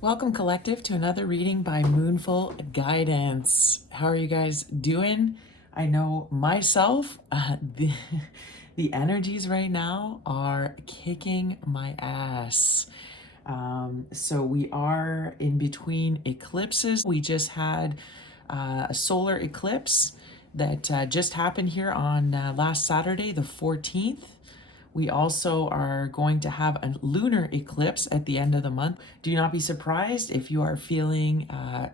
Welcome, collective, to another reading by Moonful Guidance. How are you guys doing? I know myself, the energies right now are kicking my ass. So we are in between eclipses. We just had a solar eclipse that just happened here on last Saturday, the 14th. We also are going to have a lunar eclipse at the end of the month. Do not be surprised if you are feeling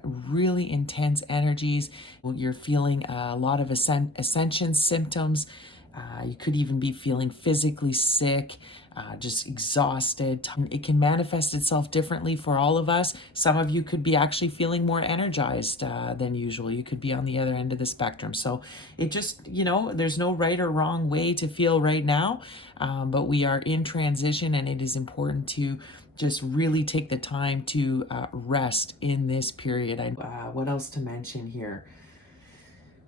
really intense energies. You're feeling a lot of ascension symptoms. You could even be feeling physically sick, just exhausted. It can manifest itself differently for all of us. Some of you could be actually feeling more energized than usual. You could be on the other end of the spectrum. So it just, there's no right or wrong way to feel right now, but we are in transition, and it is important to just really take the time to rest in this period. What else to mention here?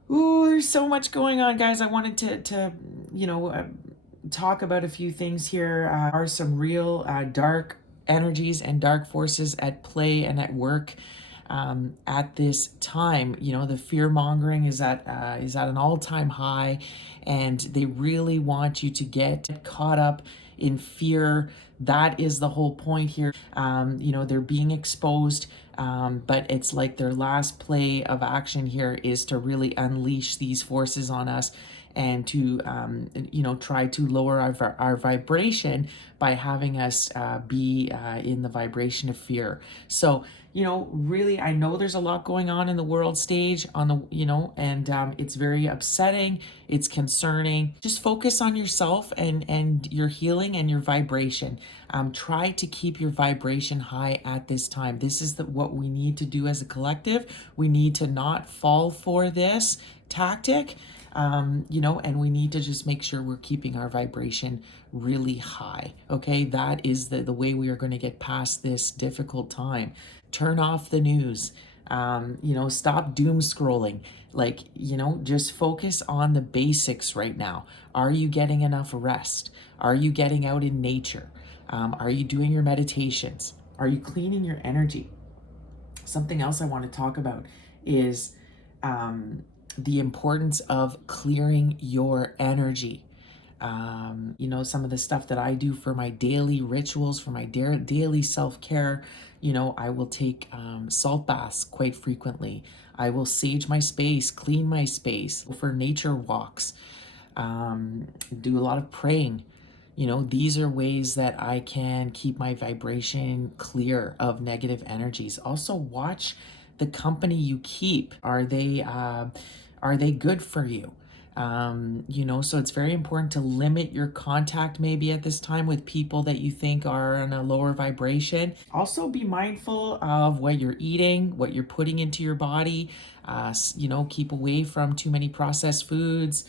Ooh, there's so much going on, guys. I wanted to talk about a few things here. Are some real dark energies and dark forces at play and at work at this time. The fear mongering is at an all-time high, and they really want you to get caught up in fear. That is the whole point here. They're being exposed, but it's like their last play of action here is to really unleash these forces on us and to try to lower our vibration by having us be in the vibration of fear. So really, I know there's a lot going on in the world stage and it's very upsetting. It's concerning. Just focus on yourself and your healing and your vibration. Try to keep your vibration high at this time. This is what we need to do as a collective. We need to not fall for this tactic. And we need to just make sure we're keeping our vibration really high. Okay, that is the way we are going to get past this difficult time. Turn off the news. Stop doom scrolling. Just focus on the basics right now. Are you getting enough rest? Are you getting out in nature? Are you doing your meditations? Are you cleaning your energy? Something else I want to talk about is the importance of clearing your energy. Some of the stuff that I do for my daily rituals, for my daily self-care, I will take salt baths quite frequently. I will sage my space, clean my space, go for nature walks, do a lot of praying. These are ways that I can keep my vibration clear of negative energies. Also, watch the company you keep. Are they good for you? So it's very important to limit your contact maybe at this time with people that you think are on a lower vibration. Also be mindful of what you're eating, what you're putting into your body. Keep away from too many processed foods.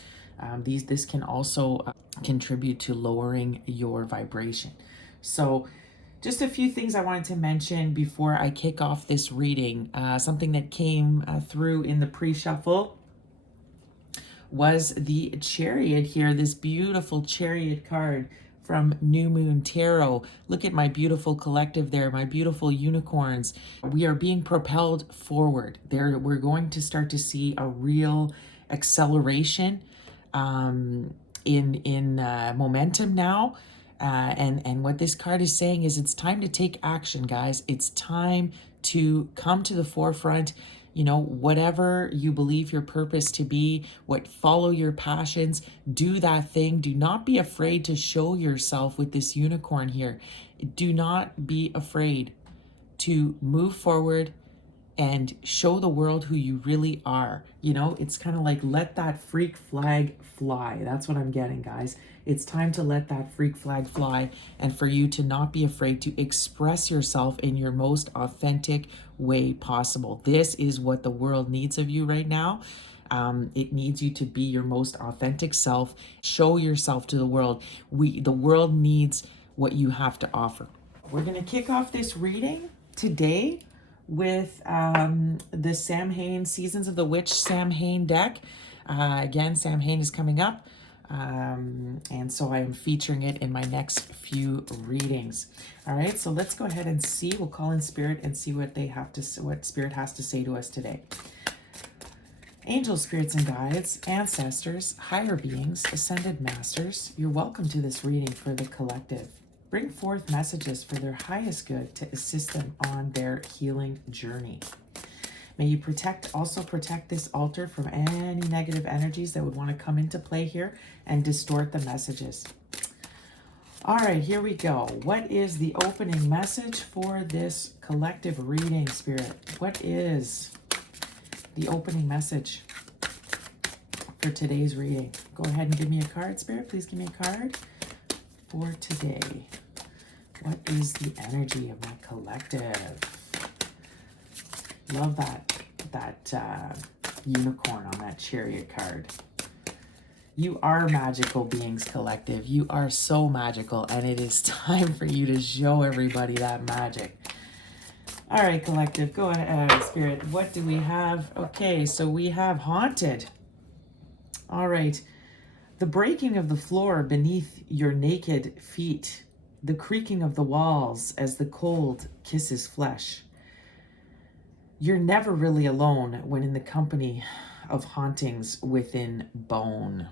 This can also contribute to lowering your vibration. So just a few things I wanted to mention before I kick off this reading. Something that came through in the pre-shuffle was the Chariot here, this beautiful Chariot card from New Moon Tarot. Look at my beautiful collective there, my beautiful unicorns. We are being propelled forward. We're going to start to see a real acceleration in momentum now. And what this card is saying is it's time to take action, guys. It's time to come to the forefront. Whatever you believe your purpose to be, follow your passions, do that thing. Do not be afraid to show yourself with this unicorn here. Do not be afraid to move forward and show the world who you really are. It's kind of like let that freak flag fly. That's what I'm getting, guys. It's time to let that freak flag fly and for you to not be afraid to express yourself in your most authentic way possible. This is what the world needs of you right now. It needs you to be your most authentic self. Show yourself to the world. The world needs what you have to offer. We're going to kick off this reading today with the Samhain Seasons of the Witch Samhain deck. Again, Samhain is coming up. And so I am featuring it in my next few readings. All right, so let's go ahead and see. We'll call in Spirit and see what they have to, what Spirit has to say to us today. Angels, spirits, and guides, ancestors, higher beings, ascended masters, you're welcome to this reading for the collective. Bring forth messages for their highest good to assist them on their healing journey. May you also protect this altar from any negative energies that would want to come into play here and distort the messages. All right, here we go. What is the opening message for this collective reading, Spirit? What is the opening message for today's reading? Go ahead and give me a card, Spirit. Please give me a card for today. What is the energy of my collective? Love that unicorn on that chariot card. You are magical beings, collective. You are so magical, and it is time for you to show everybody that magic. All right, collective, go ahead, Spirit. What do we have? Okay, so we have haunted. All right. The breaking of the floor beneath your naked feet, the creaking of the walls as the cold kisses flesh. You're never really alone when in the company of hauntings within bone.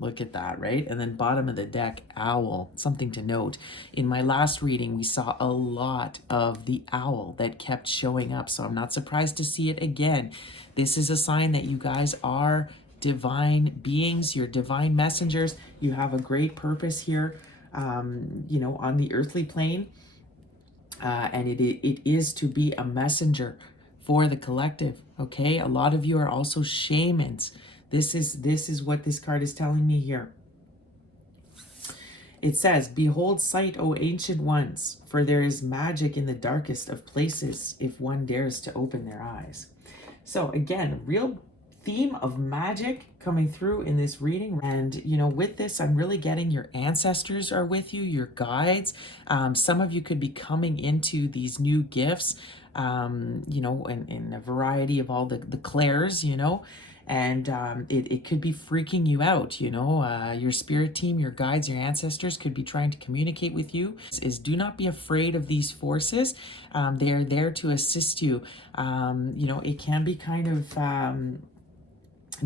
Look at that, right? And then bottom of the deck, owl, something to note. In my last reading, we saw a lot of the owl that kept showing up, so I'm not surprised to see it again. This is a sign that you guys are divine beings, you're divine messengers. You have a great purpose here, you know, on the earthly plane. And it is to be a messenger for the collective, okay? A lot of you are also shamans. This is what this card is telling me here. It says, behold sight, O ancient ones, for there is magic in the darkest of places if one dares to open their eyes. So again, real theme of magic coming through in this reading. And, you know, with this, I'm really getting your ancestors are with you, your guides. Some of you could be coming into these new gifts, you know, in a variety of all the clairs, you know, and it could be freaking you out, you know. Your spirit team, your guides, your ancestors could be trying to communicate with you. Do not be afraid of these forces. They are there to assist you. You know, it can be kind of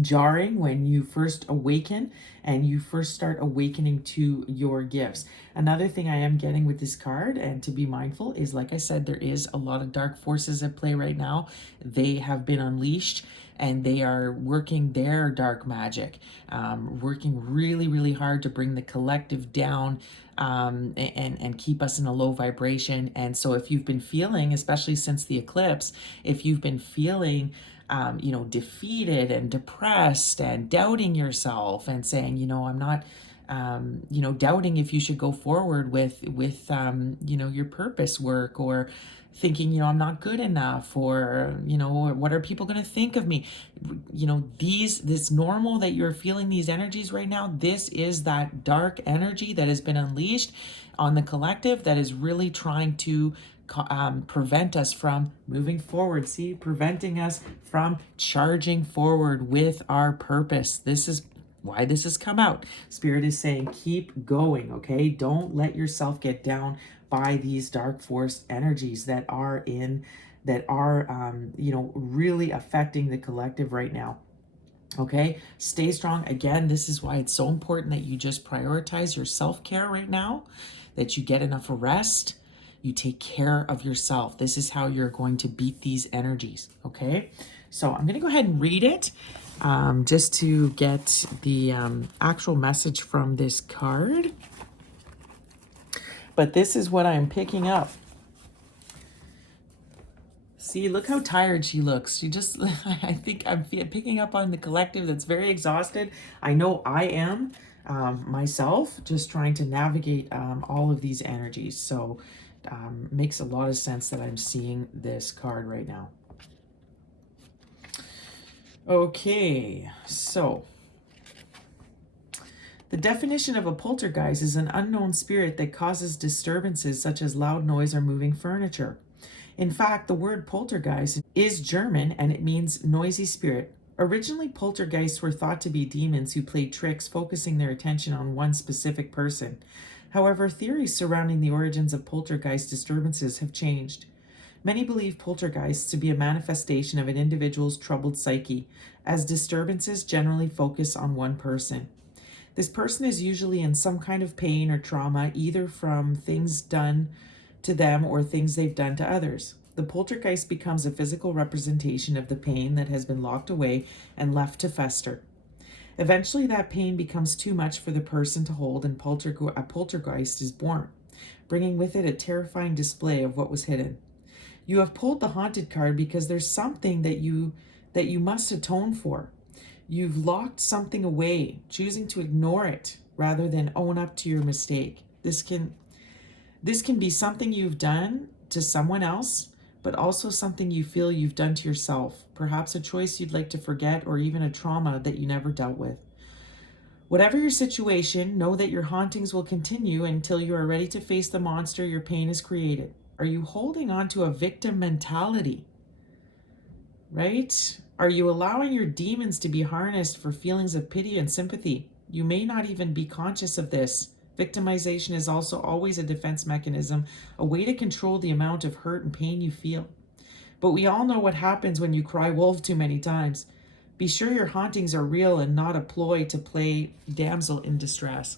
jarring when you first awaken and you first start awakening to your gifts. Another thing I am getting with this card, and to be mindful, is, like I said, there is a lot of dark forces at play right now. They have been unleashed and they are working their dark magic, working really, really hard to bring the collective down, and keep us in a low vibration. And so if you've been feeling, especially since the eclipse, if you've been feeling you know, defeated and depressed and doubting yourself and saying, you know, I'm not, you know, doubting if you should go forward with you know, your purpose work, or thinking, you know, I'm not good enough, or, you know, what are people going to think of me? You know, this normal that you're feeling these energies right now, this is that dark energy that has been unleashed on the collective that is really trying to prevent us from moving forward. See, preventing us from charging forward with our purpose. This is why this has come out. Spirit is saying, keep going, okay? Don't let yourself get down by these dark force energies that are you know, really affecting the collective right now. Okay, stay strong. Again, this is why it's so important that you just prioritize your self-care right now, that you get enough rest, you take care of yourself. This is how you're going to beat these energies, okay? So I'm going to go ahead and read it just to get the actual message from this card. But this is what I'm picking up. See, look how tired she looks. She just, I think I'm picking up on the collective that's very exhausted. I know I am myself, just trying to navigate all of these energies. So makes a lot of sense that I'm seeing this card right now. Okay, so the definition of a poltergeist is an unknown spirit that causes disturbances such as loud noise or moving furniture. In fact, the word poltergeist is German and it means noisy spirit Originally, poltergeists were thought to be demons who played tricks, focusing their attention on one specific person. However, theories surrounding the origins of poltergeist disturbances have changed. Many believe poltergeists to be a manifestation of an individual's troubled psyche, as disturbances generally focus on one person. This person is usually in some kind of pain or trauma, either from things done to them or things they've done to others. The poltergeist becomes a physical representation of the pain that has been locked away and left to fester. Eventually, that pain becomes too much for the person to hold, and a poltergeist is born, bringing with it a terrifying display of what was hidden. You have pulled the haunted card because there's something that you must atone for. You've locked something away, choosing to ignore it rather than own up to your mistake. This can be something you've done to someone else, but also something you feel you've done to yourself. Perhaps a choice you'd like to forget, or even a trauma that you never dealt with. Whatever your situation, know that your hauntings will continue until you are ready to face the monster your pain has created. Are you holding on to a victim mentality? Right? Are you allowing your demons to be harnessed for feelings of pity and sympathy? You may not even be conscious of this. Victimization is also always a defense mechanism, a way to control the amount of hurt and pain you feel. But we all know what happens when you cry wolf too many times. Be sure your hauntings are real and not a ploy to play damsel in distress.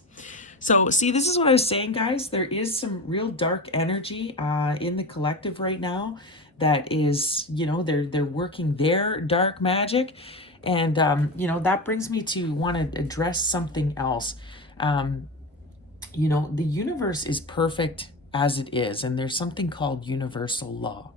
So, see, this is what I was saying, guys. There is some real dark energy in the collective right now that is, they're working their dark magic. And, that brings me to want to address something else. The universe is perfect as it is, and there's something called universal law.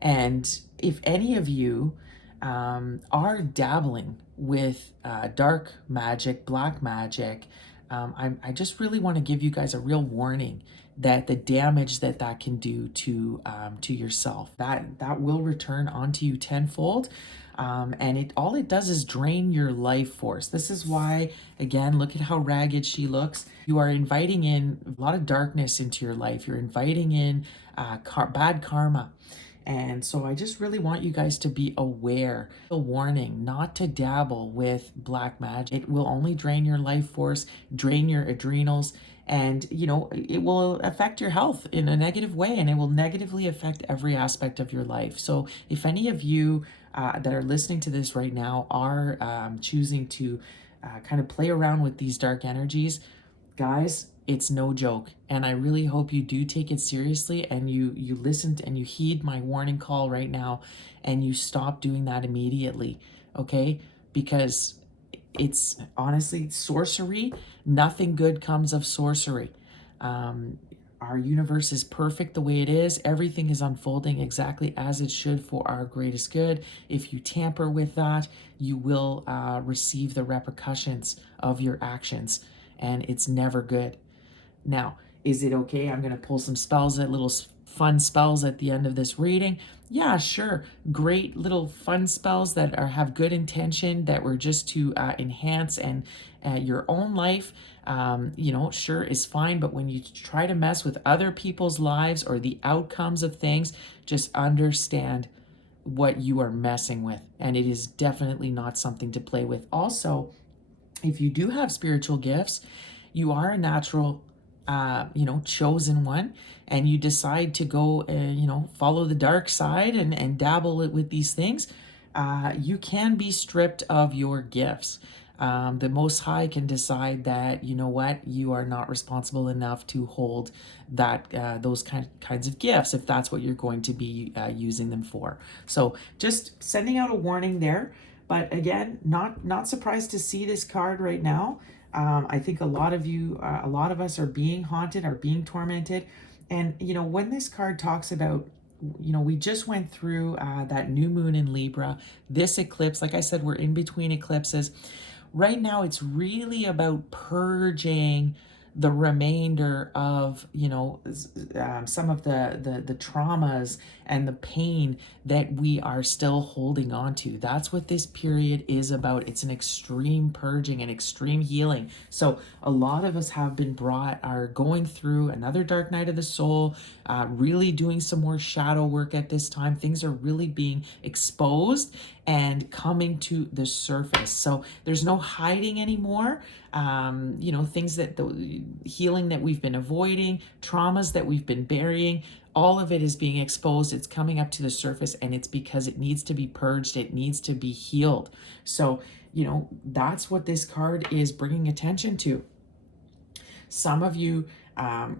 And if any of you are dabbling with dark magic, black magic, I just really want to give you guys a real warning that the damage that can do to yourself, that will return onto you tenfold. And all it does is drain your life force. This is why, again, look at how ragged she looks. You are inviting in a lot of darkness into your life. You're inviting in bad karma. And so I just really want you guys to be aware. A warning not to dabble with black magic. It will only drain your life force, drain your adrenals, and it will affect your health in a negative way, and it will negatively affect every aspect of your life. So if any of you that are listening to this right now are choosing to kind of play around with these dark energies, guys, it's no joke. And I really hope you do take it seriously, and you listened and you heed my warning call right now, and you stop doing that immediately, okay? Because it's honestly sorcery. Nothing good comes of sorcery. Our universe is perfect the way it is. Everything is unfolding exactly as it should for our greatest good. If you tamper with that, you will receive the repercussions of your actions, and it's never good. Now, is it okay? I'm going to pull some spells, little fun spells at the end of this reading. Yeah, sure. Great little fun spells that have good intention, that were just to enhance and your own life. Sure is fine. But when you try to mess with other people's lives or the outcomes of things, just understand what you are messing with. And it is definitely not something to play with. Also, if you do have spiritual gifts, you are a natural chosen one, and you decide to go, follow the dark side and dabble with these things, you can be stripped of your gifts. The Most High can decide that, you are not responsible enough to hold those kinds of gifts, if that's what you're going to be using them for. So just sending out a warning there. But again, not surprised to see this card right now. I think a lot of us are being haunted, are being tormented. And, when this card talks about, we just went through that new moon in Libra, this eclipse, like I said, we're in between eclipses. Right now, it's really about purging the remainder of some of the traumas and the pain that we are still holding on to. That's what this period is about. It's an extreme purging and extreme healing. So a lot of us are going through another dark night of the soul, really doing some more shadow work at this time. Things are really being exposed, and coming to the surface. So there's no hiding anymore. Things that the healing that we've been avoiding, traumas that we've been burying, all of it is being exposed. It's coming up to the surface, and it's because it needs to be purged. It needs to be healed. So, that's what this card is bringing attention to. Some of you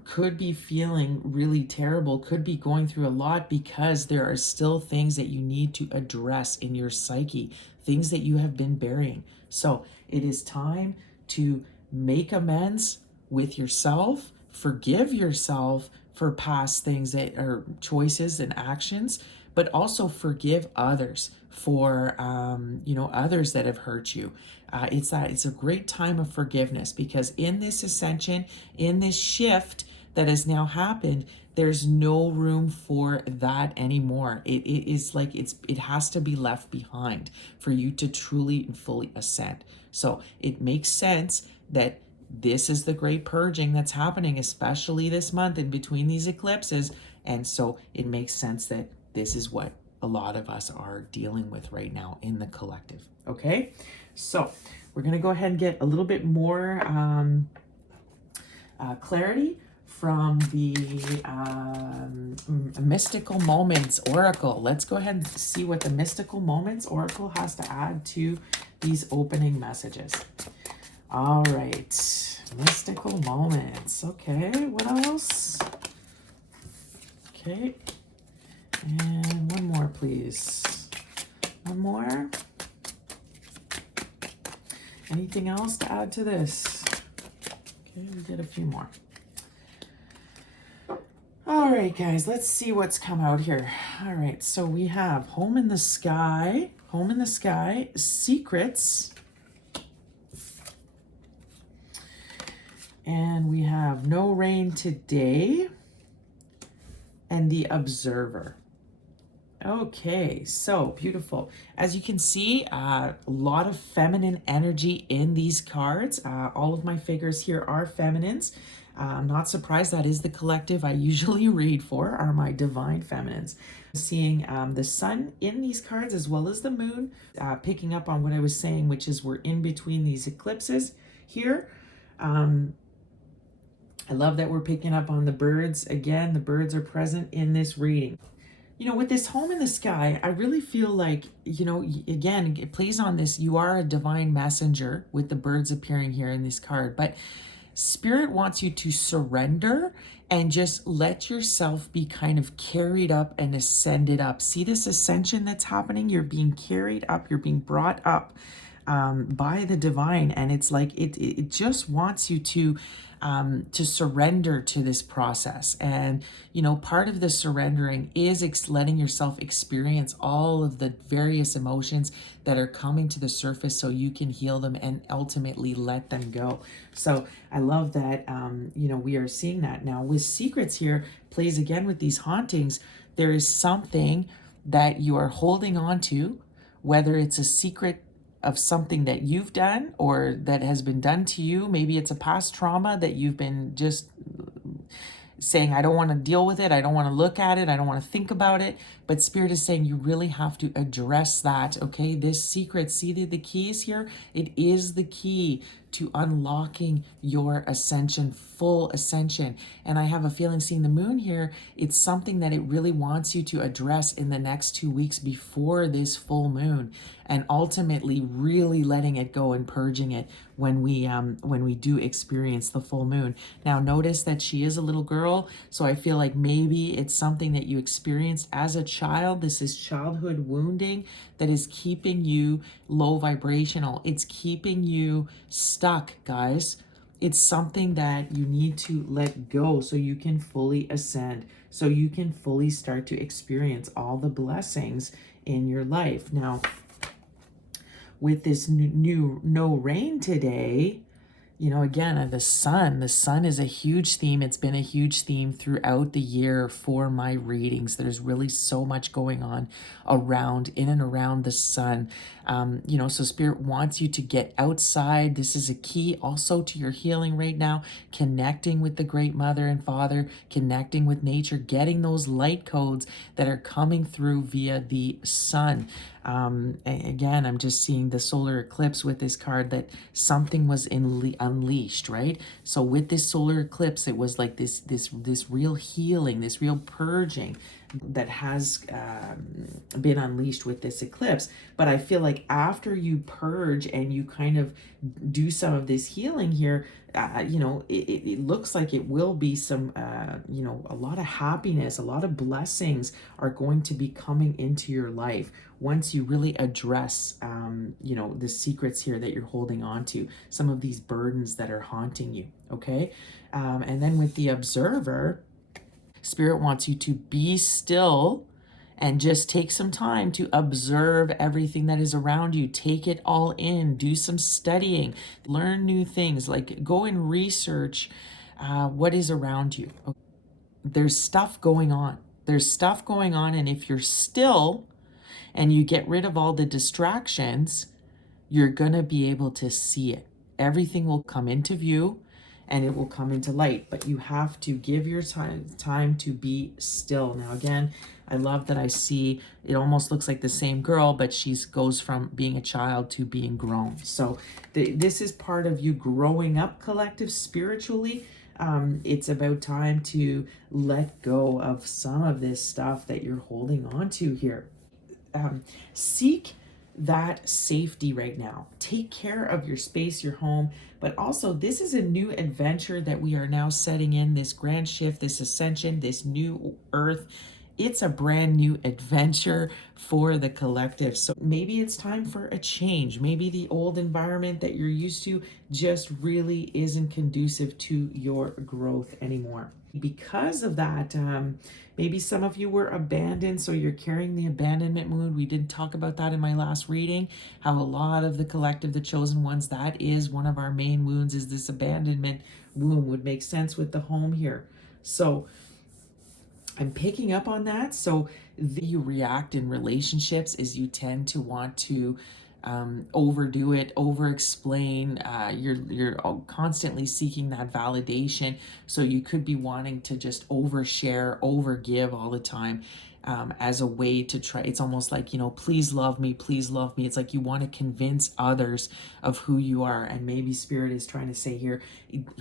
could be feeling really terrible, could be going through a lot because there are still things that you need to address in your psyche, things that you have been burying. So it is time to make amends with yourself, forgive yourself for past things that are choices and actions, but also forgive others for others that have hurt you. It's a great time of forgiveness, because in this ascension, in this shift that has now happened, there's no room for that anymore. It has to be left behind for you to truly and fully ascend. So it makes sense that this is the great purging that's happening, especially this month in between these eclipses. And so it makes sense that this is what a lot of us are dealing with right now in the collective. Okay, so we're going to go ahead and get a little bit more clarity from the Mystical Moments Oracle. Let's go ahead and see what the Mystical Moments Oracle has to add to these opening messages. All right, Mystical Moments. Okay, what else? Okay, and one more, please. One more. Anything else to add to this? Okay, we get a few more. All right, guys, let's see what's come out here. All right, so we have Home in the Sky, Secrets, and we have No Rain Today, and The Observer. Okay, so beautiful. As you can see, a lot of feminine energy in these cards. All of my figures here are feminines. I'm not surprised. That is the collective I usually read for, are my divine feminines. Seeing the sun in these cards as well as the moon, picking up on what I was saying, which is we're in between these eclipses here. I love that we're picking up on the birds. Again, the birds are present in this reading. With this Home in the Sky, I really feel like, again, it plays on this, you are a divine messenger with the birds appearing here in this card, but Spirit wants you to surrender and just let yourself be kind of carried up and ascended up. See this ascension that's happening? You're being carried up, you're being brought up by the divine, and it's like it just wants you to surrender to this process. And part of the surrendering is letting yourself experience all of the various emotions that are coming to the surface so you can heal them and ultimately let them go. So I love that we are seeing that now with Secrets here. Plays again with these hauntings. There is something that you are holding on to, whether it's a secret of something that you've done or that has been done to you. Maybe it's a past trauma that you've been just saying, I don't want to deal with it, I don't want to look at it, I don't want to think about it. But Spirit is saying you really have to address that, okay? This secret, see the keys here? It is the key to unlocking your ascension, full ascension. And I have a feeling, seeing the moon here, it's something that it really wants you to address in the next 2 weeks before this full moon, and ultimately really letting it go and purging it when we do experience the full moon. Now notice that she is a little girl, so I feel like maybe it's something that you experienced as a child. This is childhood wounding that is keeping you low vibrational. It's keeping you stuck, guys. It's something that you need to let go so you can fully ascend, so you can fully start to experience all the blessings in your life. Now, with this new No Rain Today, again, the sun is a huge theme. It's been a huge theme throughout the year for my readings. There's really so much going on in and around the sun. So Spirit wants you to get outside. This is a key also to your healing right now, connecting with the Great Mother and Father, connecting with nature, getting those light codes that are coming through via the sun. Again, I'm just seeing the solar eclipse with this card, that something was unleashed, right? So with this solar eclipse, it was like this real healing, this real purging that has been unleashed with this eclipse. But I feel like after you purge and you kind of do some of this healing here, it looks like it will be some, a lot of happiness, a lot of blessings are going to be coming into your life once you really address, the secrets here that you're holding on to, some of these burdens that are haunting you, okay? And then with the observer, Spirit wants you to be still and just take some time to observe everything that is around you. Take it all in, do some studying, learn new things, like go and research what is around you. There's stuff going on. There's stuff going on, and if you're still and you get rid of all the distractions, you're going to be able to see it. Everything will come into view and it will come into light, but you have to give your time to be still. Now, again, I love that I see it almost looks like the same girl, but she goes from being a child to being grown. So this is part of you growing up, collective, spiritually. It's about time to let go of some of this stuff that you're holding on to here. Seek that safety right now. Take care of your space, your home, but also this is a new adventure that we are now setting in, this grand shift, this ascension, this new earth. It's a brand new adventure for the collective. So maybe it's time for a change. Maybe the old environment that you're used to just really isn't conducive to your growth anymore. Because of that, maybe some of you were abandoned, so you're carrying the abandonment wound. We did talk about that in my last reading, how a lot of the collective, the chosen ones, that is one of our main wounds, is this abandonment wound. Would make sense with the home here. So I'm picking up on that. So you react in relationships is you tend to want to overdo it, over explain. You're constantly seeking that validation. So you could be wanting to just overshare, over give all the time. As a way to try, it's almost like, please love me, please love me. It's like you want to convince others of who you are. And maybe Spirit is trying to say here,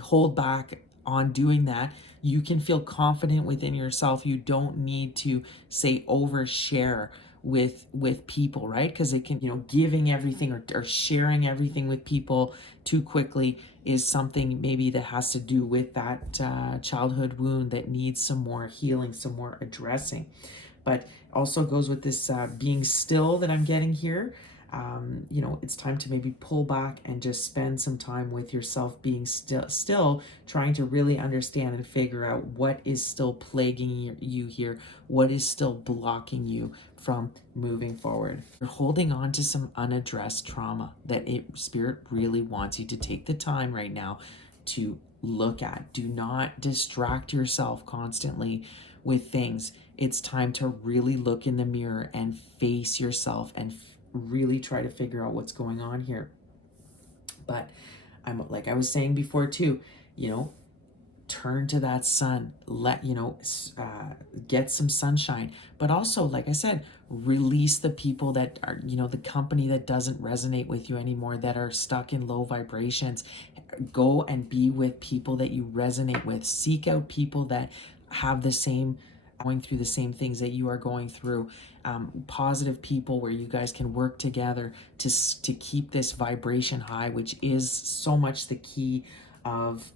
hold back on doing that. You can feel confident within yourself. You don't need to say overshare with people, right? Because it can, giving everything or sharing everything with people too quickly is something maybe that has to do with that childhood wound that needs some more healing, some more addressing. But also goes with this being still that I'm getting here. It's time to maybe pull back and just spend some time with yourself, being still trying to really understand and figure out what is still plaguing you here, what is still blocking you from moving forward. You're holding on to some unaddressed trauma that Spirit really wants you to take the time right now to look at. Do not distract yourself constantly with things. It's time to really look in the mirror and face yourself and really try to figure out what's going on here. But I'm like I was saying before too, turn to that sun, get some sunshine, but also, like I said, release the people that are, the company that doesn't resonate with you anymore, that are stuck in low vibrations. Go and be with people that you resonate with. Seek out people that have the same, going through the same things that you are going through. Positive people where you guys can work together to keep this vibration high, which is so much the key of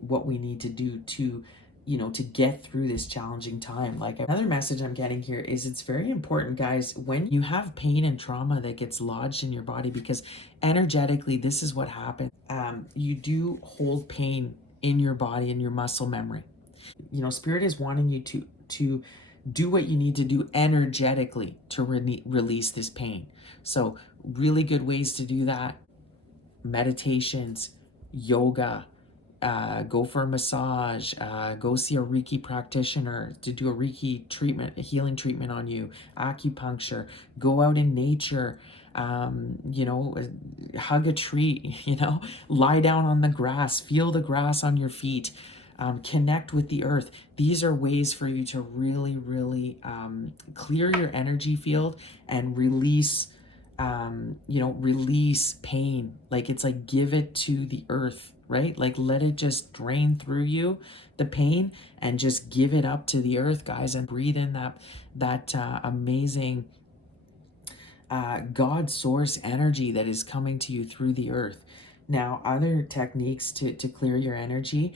what we need to do to to get through this challenging time. Like, another message I'm getting here is it's very important, guys, when you have pain and trauma that gets lodged in your body, because energetically this is what happens. You do hold pain in your body, in your muscle memory. Spirit is wanting you to do what you need to do energetically to release this pain. So really good ways to do that: meditations, yoga, go for a massage, go see a Reiki practitioner to do a Reiki treatment, a healing treatment on you, acupuncture, go out in nature, hug a tree, lie down on the grass, feel the grass on your feet. connect with the earth. These are ways for you to really, really clear your energy field and release, release pain. Like it's like give it to the earth, right? Like let it just drain through you, the pain, and just give it up to the earth, guys, and breathe in that amazing God source energy that is coming to you through the earth. Now, other techniques to clear your energy,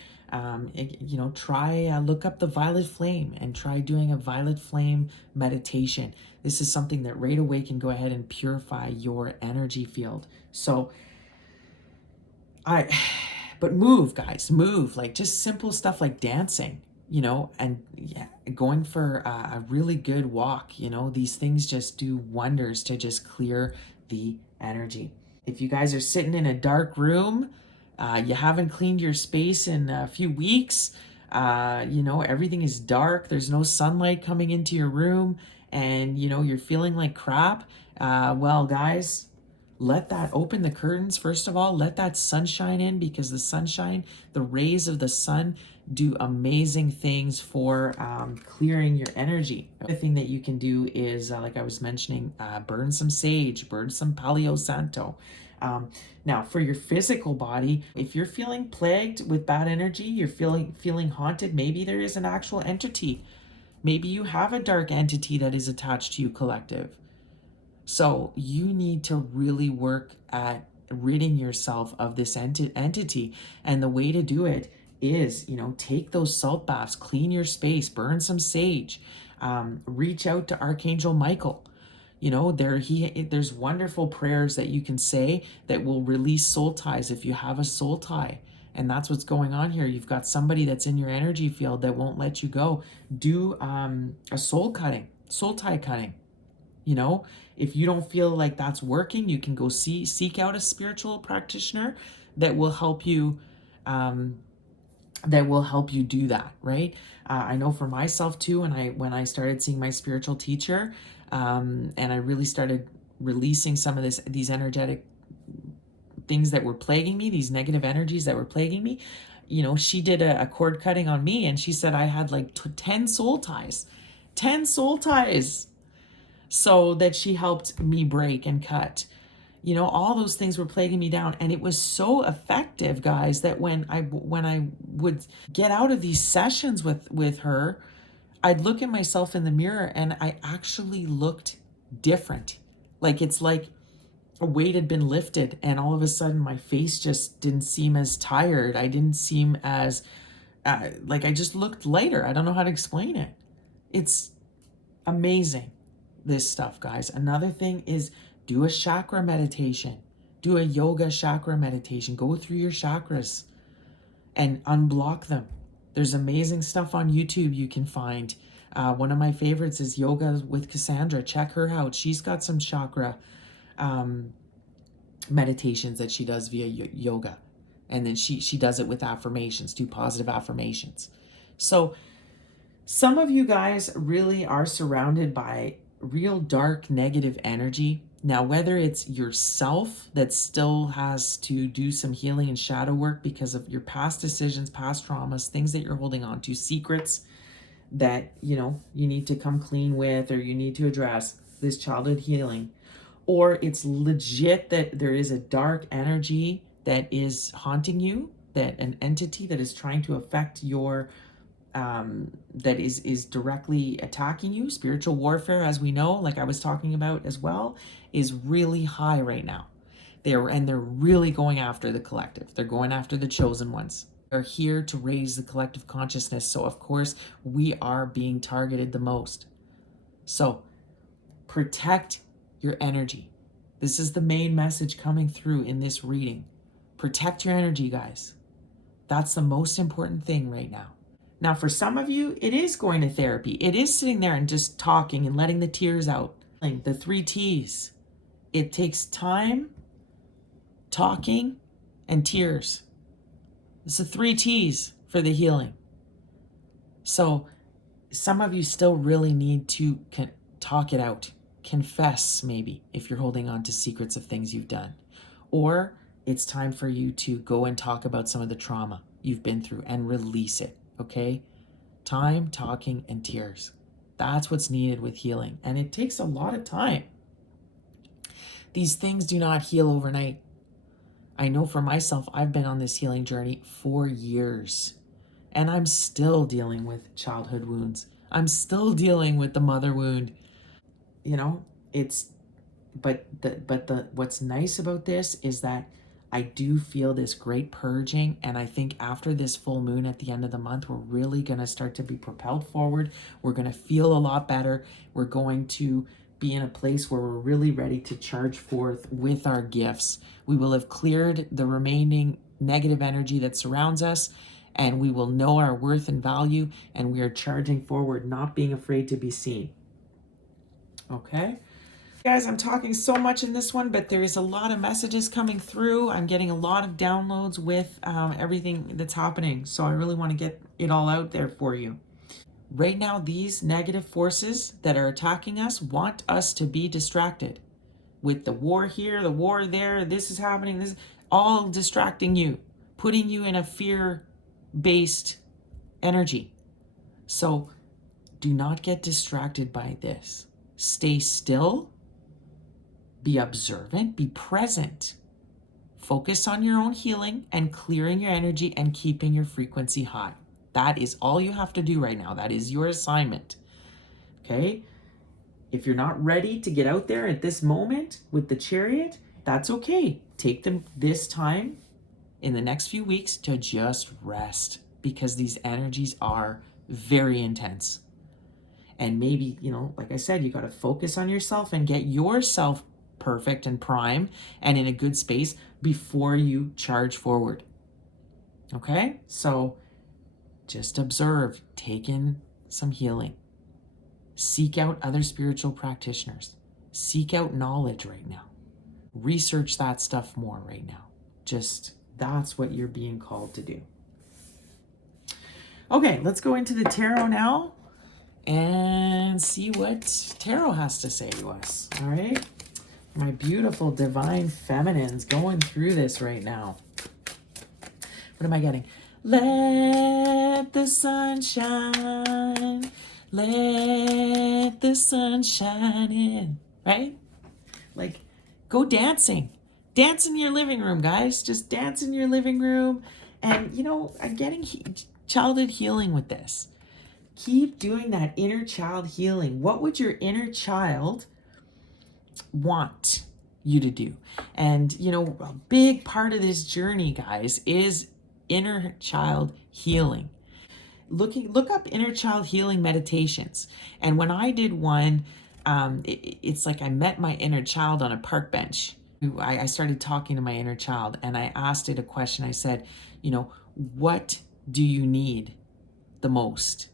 try look up the violet flame and try doing a violet flame meditation. This is something that right away can go ahead and purify your energy field. So but move, guys, move. Like just simple stuff like dancing, and yeah, going for a really good walk. These things just do wonders to just clear the energy. If you guys are sitting in a dark room, you haven't cleaned your space in a few weeks, everything is dark, there's no sunlight coming into your room, and you're feeling like crap, well, guys, open the curtains. First of all, let that sunshine in, because the rays of the sun do amazing things for clearing your energy. The thing that you can do is, like I was mentioning, burn some sage, burn some Palo Santo. Now, for your physical body, if you're feeling plagued with bad energy, you're feeling haunted, maybe there is an actual entity. Maybe you have a dark entity that is attached to you, collective. So you need to really work at ridding yourself of this entity. And the way to do it is, take those salt baths, clean your space, burn some sage, reach out to Archangel Michael. There's wonderful prayers that you can say that will release soul ties if you have a soul tie. And that's what's going on here. You've got somebody that's in your energy field that won't let you go. Do a soul tie cutting. If you don't feel like that's working, you can go seek out a spiritual practitioner that will help you do that, right? I know for myself too, when I started seeing my spiritual teacher, and I really started releasing some of these energetic things that were plaguing me, these negative energies that were plaguing me, she did a cord cutting on me, and she said I had like 10 soul ties. 10 soul ties. So that she helped me break and cut. All those things were plaguing me down, and it was so effective, guys, that when I would get out of these sessions with her, I'd look at myself in the mirror and I actually looked different. Like it's like a weight had been lifted, and all of a sudden my face just didn't seem as tired. I didn't seem as like I just looked lighter. I don't know how to explain it. It's amazing, this stuff, guys. Another thing is do a chakra meditation. Do a yoga chakra meditation. Go through your chakras and unblock them. There's amazing stuff on YouTube you can find. One of my favorites is Yoga with Cassandra. Check her out. She's got some chakra meditations that she does via yoga. And then she does it with affirmations, do positive affirmations. So some of you guys really are surrounded by real dark negative energy. Now, whether it's yourself that still has to do some healing and shadow work because of your past decisions, past traumas, things that you're holding on to, secrets that you need to come clean with, or you need to address, this childhood healing, or it's legit that there is a dark energy that is haunting you, that an entity that is trying to affect your that is directly attacking you. Spiritual warfare, as we know, like I was talking about as well, is really high right now. They're really going after the collective. They're going after the chosen ones. They're here to raise the collective consciousness. So of course we are being targeted the most. So protect your energy. This is the main message coming through in this reading. Protect your energy, guys. That's the most important thing right now. Now, for some of you, it is going to therapy. It is sitting there and just talking and letting the tears out. Like the 3 T's. It takes time, talking, and tears. It's the 3 T's for the healing. So some of you still really need to talk it out. Confess, maybe, if you're holding on to secrets of things you've done. Or it's time for you to go and talk about some of the trauma you've been through and release it, okay? Time, talking, and tears. That's what's needed with healing. And it takes a lot of time. These things do not heal overnight. I know for myself, I've been on this healing journey for years. And I'm still dealing with childhood wounds. I'm still dealing with the mother wound. You know, it's but the what's nice about this is that I do feel this great purging, and I think after this full moon at the end of the month, we're really going to start to be propelled forward. We're going to feel a lot better. We're going to be in a place where we're really ready to charge forth with our gifts. We will have cleared the remaining negative energy that surrounds us, and we will know our worth and value, and we are charging forward, not being afraid to be seen. Okay? Guys, I'm talking so much in this one, but there is a lot of messages coming through. I'm getting a lot of downloads with everything that's happening. So I really want to get it all out there for you. Right now, these negative forces that are attacking us want us to be distracted. With the war here, the war there, this is happening, this is all distracting you, putting you in a fear-based energy. So do not get distracted by this. Stay still. Be observant, be present. Focus on your own healing and clearing your energy and keeping your frequency high. That is all you have to do right now. That is your assignment. Okay? If you're not ready to get out there at this moment with the chariot, that's okay. Take this time in the next few weeks to just rest, because these energies are very intense. And maybe, like I said, you got to focus on yourself and get yourself perfect and prime and in a good space before you charge forward. Okay? So just observe, take in some healing. Seek out other spiritual practitioners. Seek out knowledge right now. Research that stuff more right now. Just that's what you're being called to do. Okay, let's go into the tarot now and see what tarot has to say to us. All right? My beautiful divine feminines going through this right now. What am I getting? Let the sun shine. Let the sun shine in. Right? Like, go dancing. Dance in your living room, guys. Just dance in your living room. And, I'm getting childhood healing with this. Keep doing that inner child healing. What would your inner child want you to do? And a big part of this journey, guys, is inner child healing. Look up inner child healing meditations. And when I did one, it's like I met my inner child on a park bench. I started talking to my inner child, and I asked it a question. I said, what do you need the most?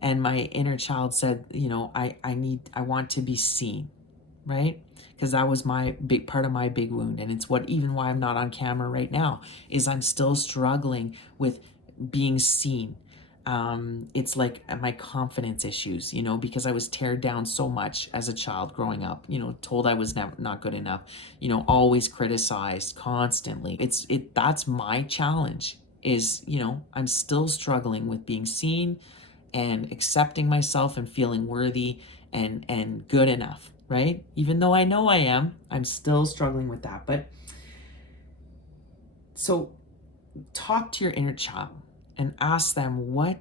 And my inner child said, I want to be seen, right? Because that was my big part of my big wound. And it's why I'm not on camera right now, is I'm still struggling with being seen. It's like my confidence issues, because I was teared down so much as a child growing up, told I was not good enough, always criticized constantly. That's my challenge is, I'm still struggling with being seen and accepting myself and feeling worthy and good enough, right? Even though I know I am, I'm still struggling with that. But so talk to your inner child and ask them, what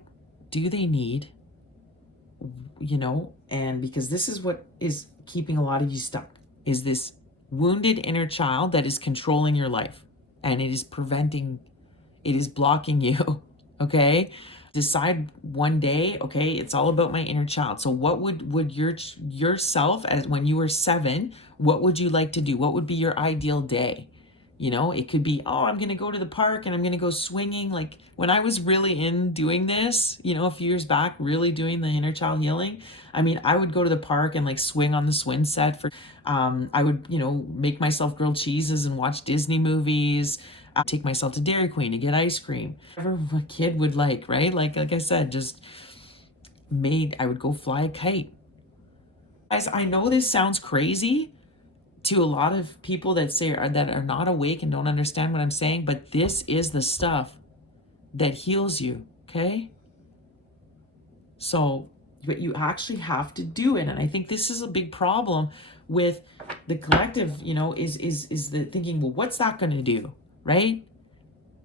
do they need? And because this is what is keeping a lot of you stuck, is this wounded inner child that is controlling your life, and it is blocking you. Okay? Decide one day, okay, it's all about my inner child. So what would yourself, as when you were 7, what would you like to do? What would be your ideal day? It could be, I'm going to go to the park and I'm going to go swinging. Like when I was really in doing this, a few years back, really doing the inner child healing, I would go to the park and like swing on the swing set I would, make myself grilled cheeses and watch Disney movies. Take myself to Dairy Queen to get ice cream. Whatever a kid would like, right? Like I said, I would go fly a kite. Guys, I know this sounds crazy, to a lot of people that that are not awake and don't understand what I'm saying, but this is the stuff that heals you, okay? So, but you actually have to do it. And I think this is a big problem with the collective, is the thinking, well, what's that going to do? Right?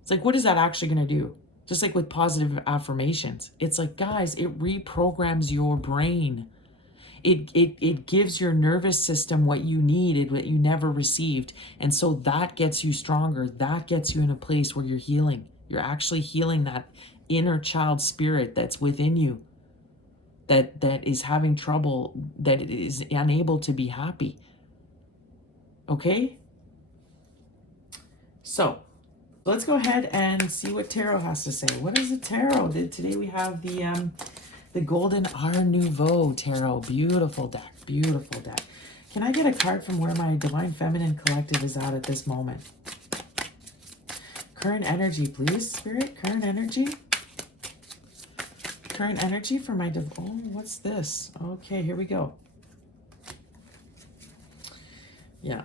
It's like, what is that actually going to do? Just like with positive affirmations. It's like, guys, it reprograms your brain. It gives your nervous system what you needed, what you never received. And so that gets you stronger. That gets you in a place where you're healing. You're actually healing that inner child spirit that's within you, that is having trouble, that is unable to be happy. Okay? So let's go ahead and see what tarot has to say. What is the tarot? Today we have the Golden Art Nouveau tarot. Beautiful deck. Beautiful deck. Can I get a card from where my Divine Feminine Collective is at this moment? Current energy, please, Spirit. Current energy. Current energy for my oh, what's this? Okay, here we go. Yeah.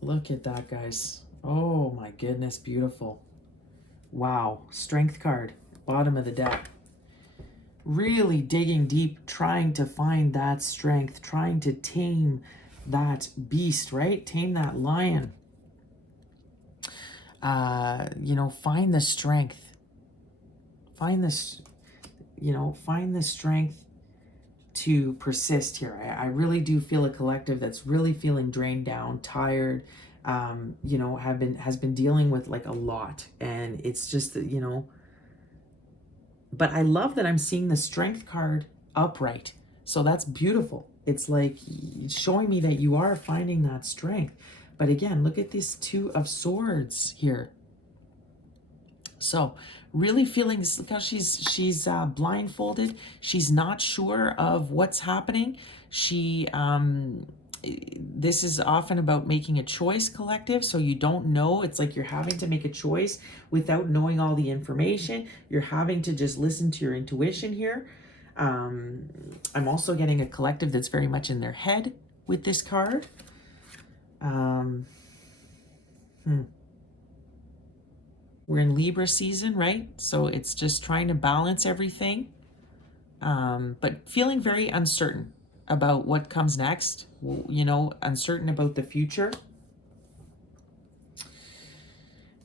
Look at that, guys. Oh my goodness, beautiful. Wow. Strength card, bottom of the deck. Really digging deep, trying to find that strength, trying to tame that beast, right? Tame that lion. Find the strength. Find this, find the strength to persist here. I really do feel a collective that's really feeling drained down, tired, has been dealing with like a lot. And it's just that, but I love that I'm seeing the strength card upright. So that's beautiful. It's like showing me that you are finding that strength. But again, look at this Two of Swords here. So really feeling, look how she's blindfolded. She's not sure of what's happening. This is often about making a choice, collective. So you don't know. It's like you're having to make a choice without knowing all the information. You're having to just listen to your intuition here. I'm also getting a collective that's very much in their head with this card. We're in Libra season, right? So it's just trying to balance everything, but feeling very uncertain about what comes next, uncertain about the future.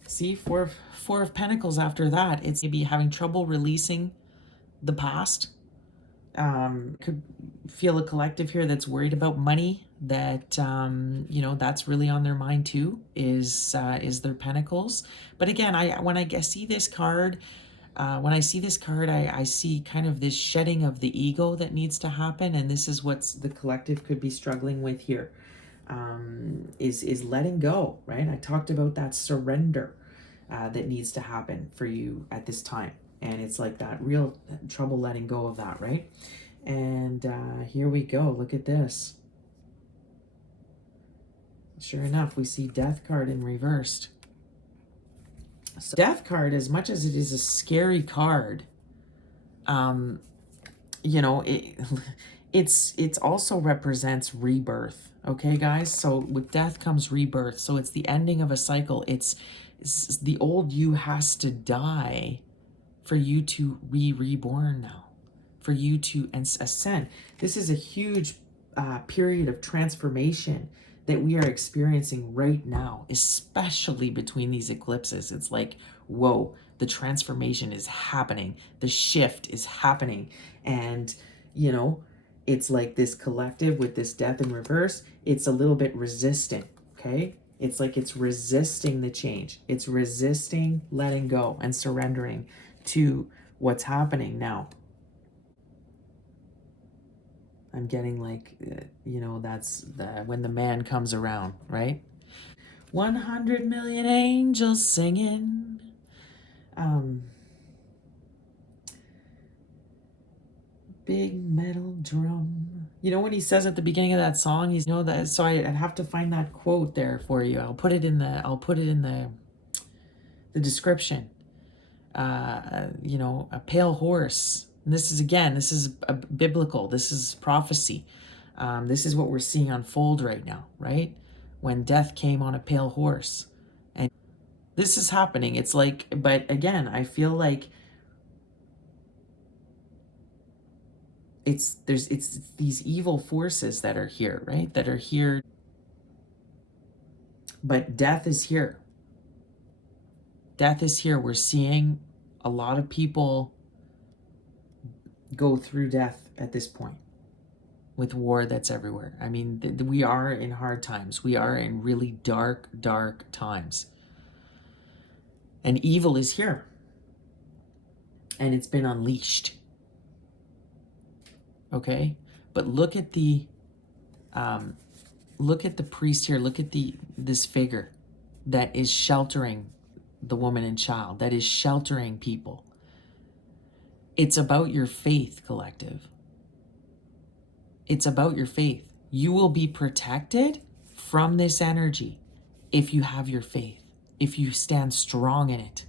See, Four of Pentacles after that. It's maybe having trouble releasing the past. Could feel a collective here that's worried about money, that that's really on their mind too, is their pentacles. But again, when I see this card, I see kind of this shedding of the ego that needs to happen, and this is what the collective could be struggling with here. Is letting go, right? I talked about that surrender that needs to happen for you at this time. And it's like that real trouble letting go of that, right? And here we go. Look at this. Sure enough, we see Death card in reversed. So Death card, as much as it is a scary card, it's also represents rebirth. Okay, guys? So with death comes rebirth. So it's the ending of a cycle. It's the old you has to die for you to be reborn now, for you to ascend. This is a huge period of transformation that we are experiencing right now, especially between these eclipses. It's like, whoa, the transformation is happening. The shift is happening. And, it's like this collective with this death in reverse, it's a little bit resistant, okay? It's like it's resisting the change. It's resisting letting go and surrendering to what's happening now. I'm getting like, that's when the man comes around, right? 100 million angels singing. Big metal drum. When he says at the beginning of that song, he's that. So I'd have to find that quote there for you. I'll put it in the description. A pale horse. And this is biblical. This is prophecy. This is what we're seeing unfold right now, right? When death came on a pale horse. And this is happening. It's like, but again, I feel like it's these evil forces that are here, right? That are here. But death is here. Death is here. We're seeing a lot of people go through death at this point with war that's everywhere. I mean, we are in hard times. We are in really dark, dark times. And evil is here. And it's been unleashed. Okay? But look at the priest here. Look at this figure that is sheltering the woman and child, that is sheltering people. It's about your faith, collective. It's about your faith. You will be protected from this energy if you have your faith, if you stand strong in it,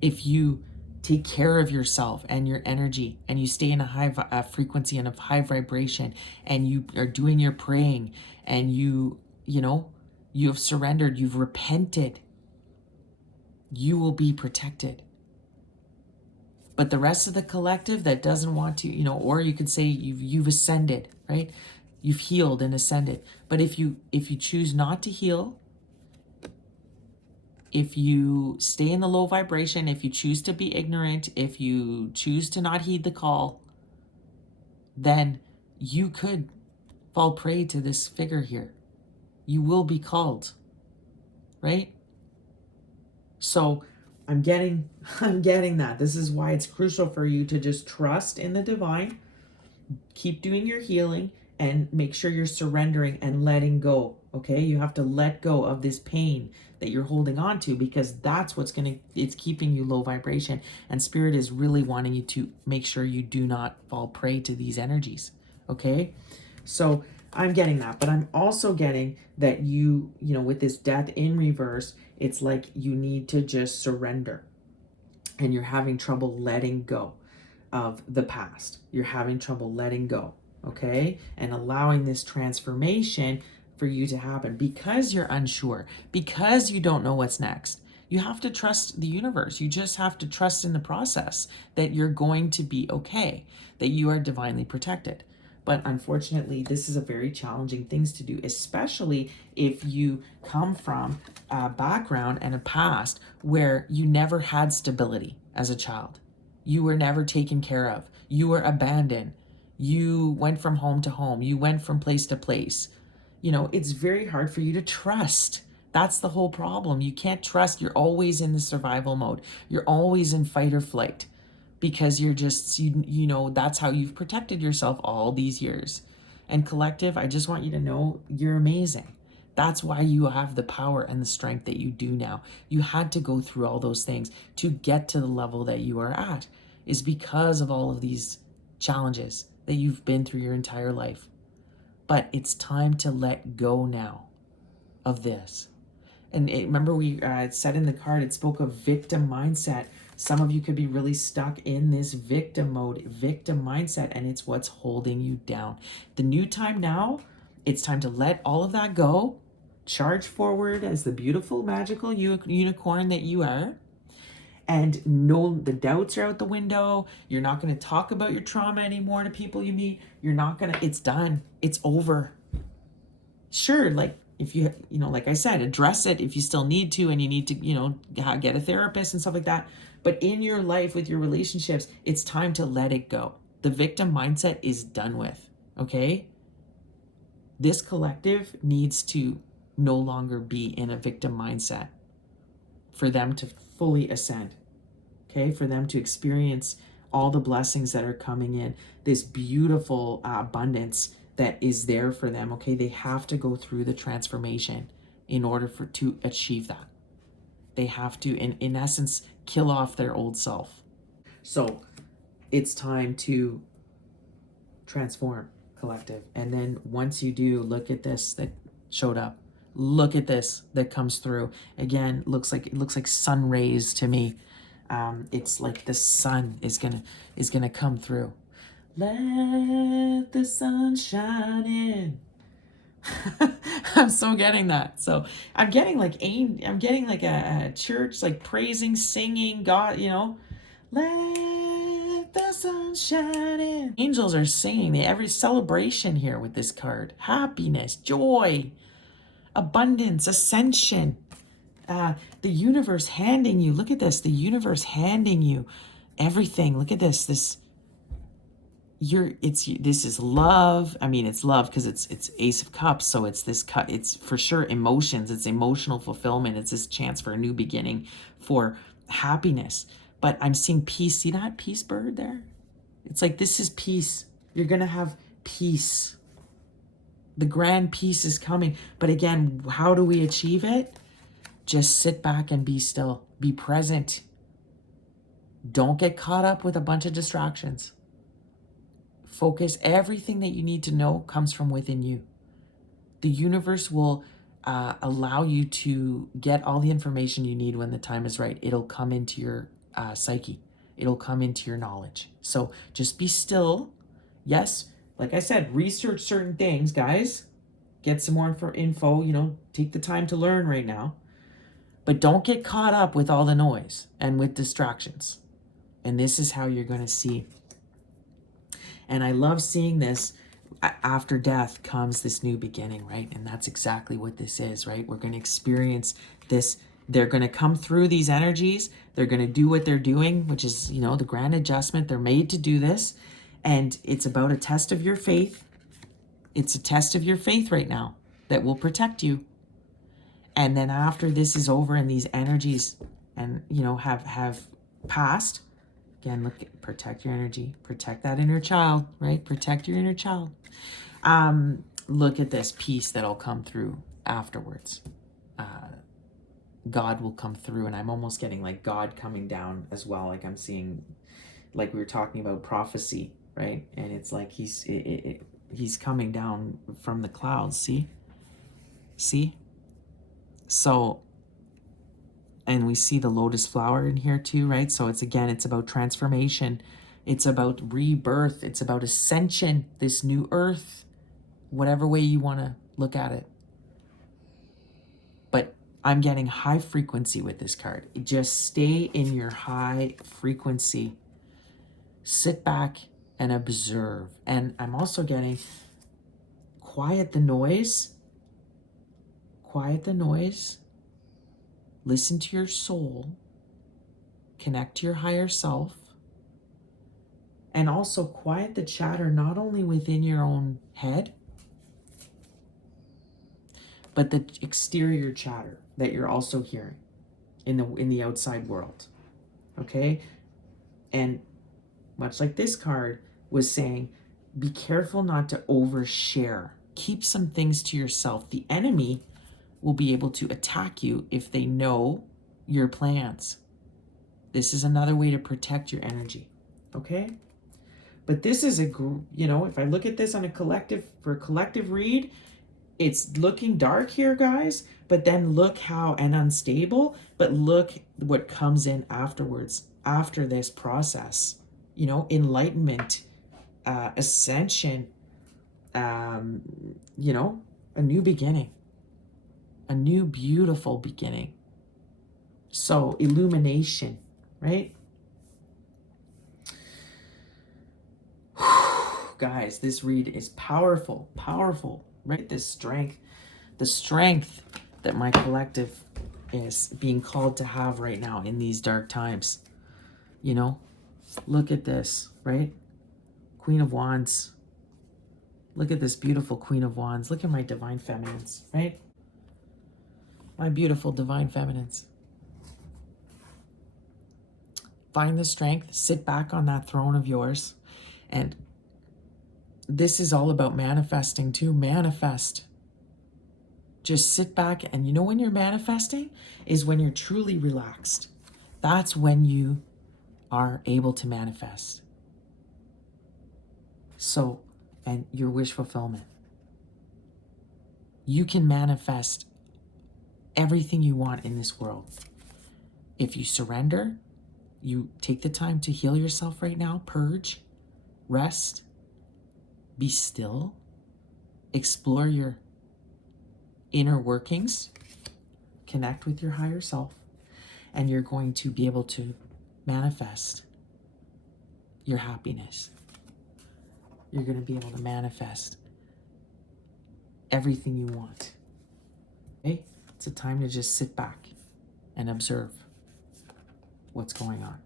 if you take care of yourself and your energy, and you stay in a high frequency and a high vibration, and you are doing your praying, and you have surrendered, you've repented, you will be protected. But the rest of the collective that doesn't want to, or you could say you've ascended, right? You've healed and ascended. But if you choose not to heal, if you stay in the low vibration, if you choose to be ignorant, if you choose to not heed the call, then you could fall prey to this figure here. You will be called, right? So I'm getting that. This is why it's crucial for you to just trust in the divine, keep doing your healing, and make sure you're surrendering and letting go. Okay, you have to let go of this pain that you're holding on to, because that's it's keeping you low vibration, and spirit is really wanting you to make sure you do not fall prey to these energies. Okay, so I'm getting that, but I'm also getting that with this death in reverse, it's like you need to just surrender, and you're having trouble letting go of the past. You're having trouble letting go, okay? And allowing this transformation for you to happen because you're unsure, because you don't know what's next. You have to trust the universe. You just have to trust in the process that you're going to be okay, that you are divinely protected. But unfortunately, this is a very challenging thing to do, especially if you come from a background and a past where you never had stability as a child. You were never taken care of. You were abandoned. You went from home to home. You went from place to place. It's very hard for you to trust. That's the whole problem. You can't trust. You're always in the survival mode. You're always in fight or flight, because you're just, that's how you've protected yourself all these years. And collective, I just want you to know you're amazing. That's why you have the power and the strength that you do now. You had to go through all those things to get to the level that you are at, is because of all of these challenges that you've been through your entire life. But it's time to let go now of this. And remember, we said in the card, it spoke of victim mindset. Some of you could be really stuck in this victim mode, victim mindset, and it's what's holding you down. The new time now, it's time to let all of that go, charge forward as the beautiful, magical unicorn that you are, and know the doubts are out the window. You're not going to talk about your trauma anymore to people you meet. You're not going to, it's done. It's over. Sure, like, if you, like I said, address it if you still need to, and you need to, get a therapist and stuff like that. But in your life, with your relationships, it's time to let it go. The victim mindset is done with, okay? This collective needs to no longer be in a victim mindset for them to fully ascend, okay? For them to experience all the blessings that are coming in, this beautiful abundance that is there for them, okay? They have to go through the transformation in order to achieve that. They have to, in essence, kill off their old self. So it's time to transform, collective. And then once you do, look at this that showed up. Look at this that comes through. Again, it looks like sun rays to me. It's like the sun is gonna come through. Let the sun shine in. I'm so getting that. So I'm getting like a church, like praising, singing God, let the sun shine in. Angels are singing. Every celebration here with this card. Happiness, joy, abundance, ascension. The universe handing you, look at this, the universe handing you everything. Look at this. This is love. I mean, it's love because it's Ace of Cups, so it's this cut. It's for sure emotions. It's emotional fulfillment. It's this chance for a new beginning, for happiness. But I'm seeing peace. See that peace bird there? It's like, this is peace. You're gonna have peace. The grand peace is coming. But again, how do we achieve it? Just sit back and be still. Be present. Don't get caught up with a bunch of distractions. Focus. Everything that you need to know comes from within you. The universe will allow you to get all the information you need when the time is right. It'll come into your psyche. It'll come into your knowledge. So just be still. Yes, like I said, research certain things, guys. Get some more info, take the time to learn right now. But don't get caught up with all the noise and with distractions. And this is how you're going to see. And I love seeing this. After death comes this new beginning, right? And that's exactly what this is, right? We're going to experience this. They're going to come through these energies. They're going to do what they're doing, which is, the grand adjustment. They're made to do this. And it's about a test of your faith. It's a test of your faith right now that will protect you. And then after this is over and these energies and, have passed, again, look, protect your energy, protect that inner child, right? Protect your inner child. Look at this peace that'll come through afterwards. God will come through, and I'm almost getting like God coming down as well. Like I'm seeing, like we were talking about prophecy, right? And it's like he's coming down from the clouds. See? So, and we see the lotus flower in here too, right? So it's about transformation. It's about rebirth. It's about ascension, this new earth, whatever way you want to look at it. But I'm getting high frequency with this card. Just stay in your high frequency. Sit back and observe. And I'm also getting quiet the noise. Quiet the noise. Listen to your soul. Connect to your higher self. And also quiet the chatter, not only within your own head, but the exterior chatter that you're also hearing in the outside world. Okay? And much like this card was saying, be careful not to overshare. Keep some things to yourself. The enemy will be able to attack you if they know your plans. This is another way to protect your energy. Okay? But this is if I look at this on a collective read, it's looking dark here, guys, but then look how, and unstable, but look what comes in afterwards, after this process, enlightenment, ascension, a new beginning, a new beautiful beginning. So illumination, right? Guys, this read is powerful, right? This strength, the strength that my collective is being called to have right now in these dark times. Look at this, right? Queen of Wands. Look at this beautiful Queen of Wands. Look at my divine feminines, right? My beautiful divine feminines. Find the strength, sit back on that throne of yours, and this is all about manifesting too. Manifest. Just sit back, and when you're manifesting is when you're truly relaxed. That's when you are able to manifest. So, and your wish fulfillment. You can manifest everything you want in this world. If you surrender, you take the time to heal yourself right now, purge, rest, Be still. Explore your inner workings. Connect with your higher self. And you're going to be able to manifest your happiness. You're going to be able to manifest everything you want. Okay? It's a time to just sit back and observe what's going on.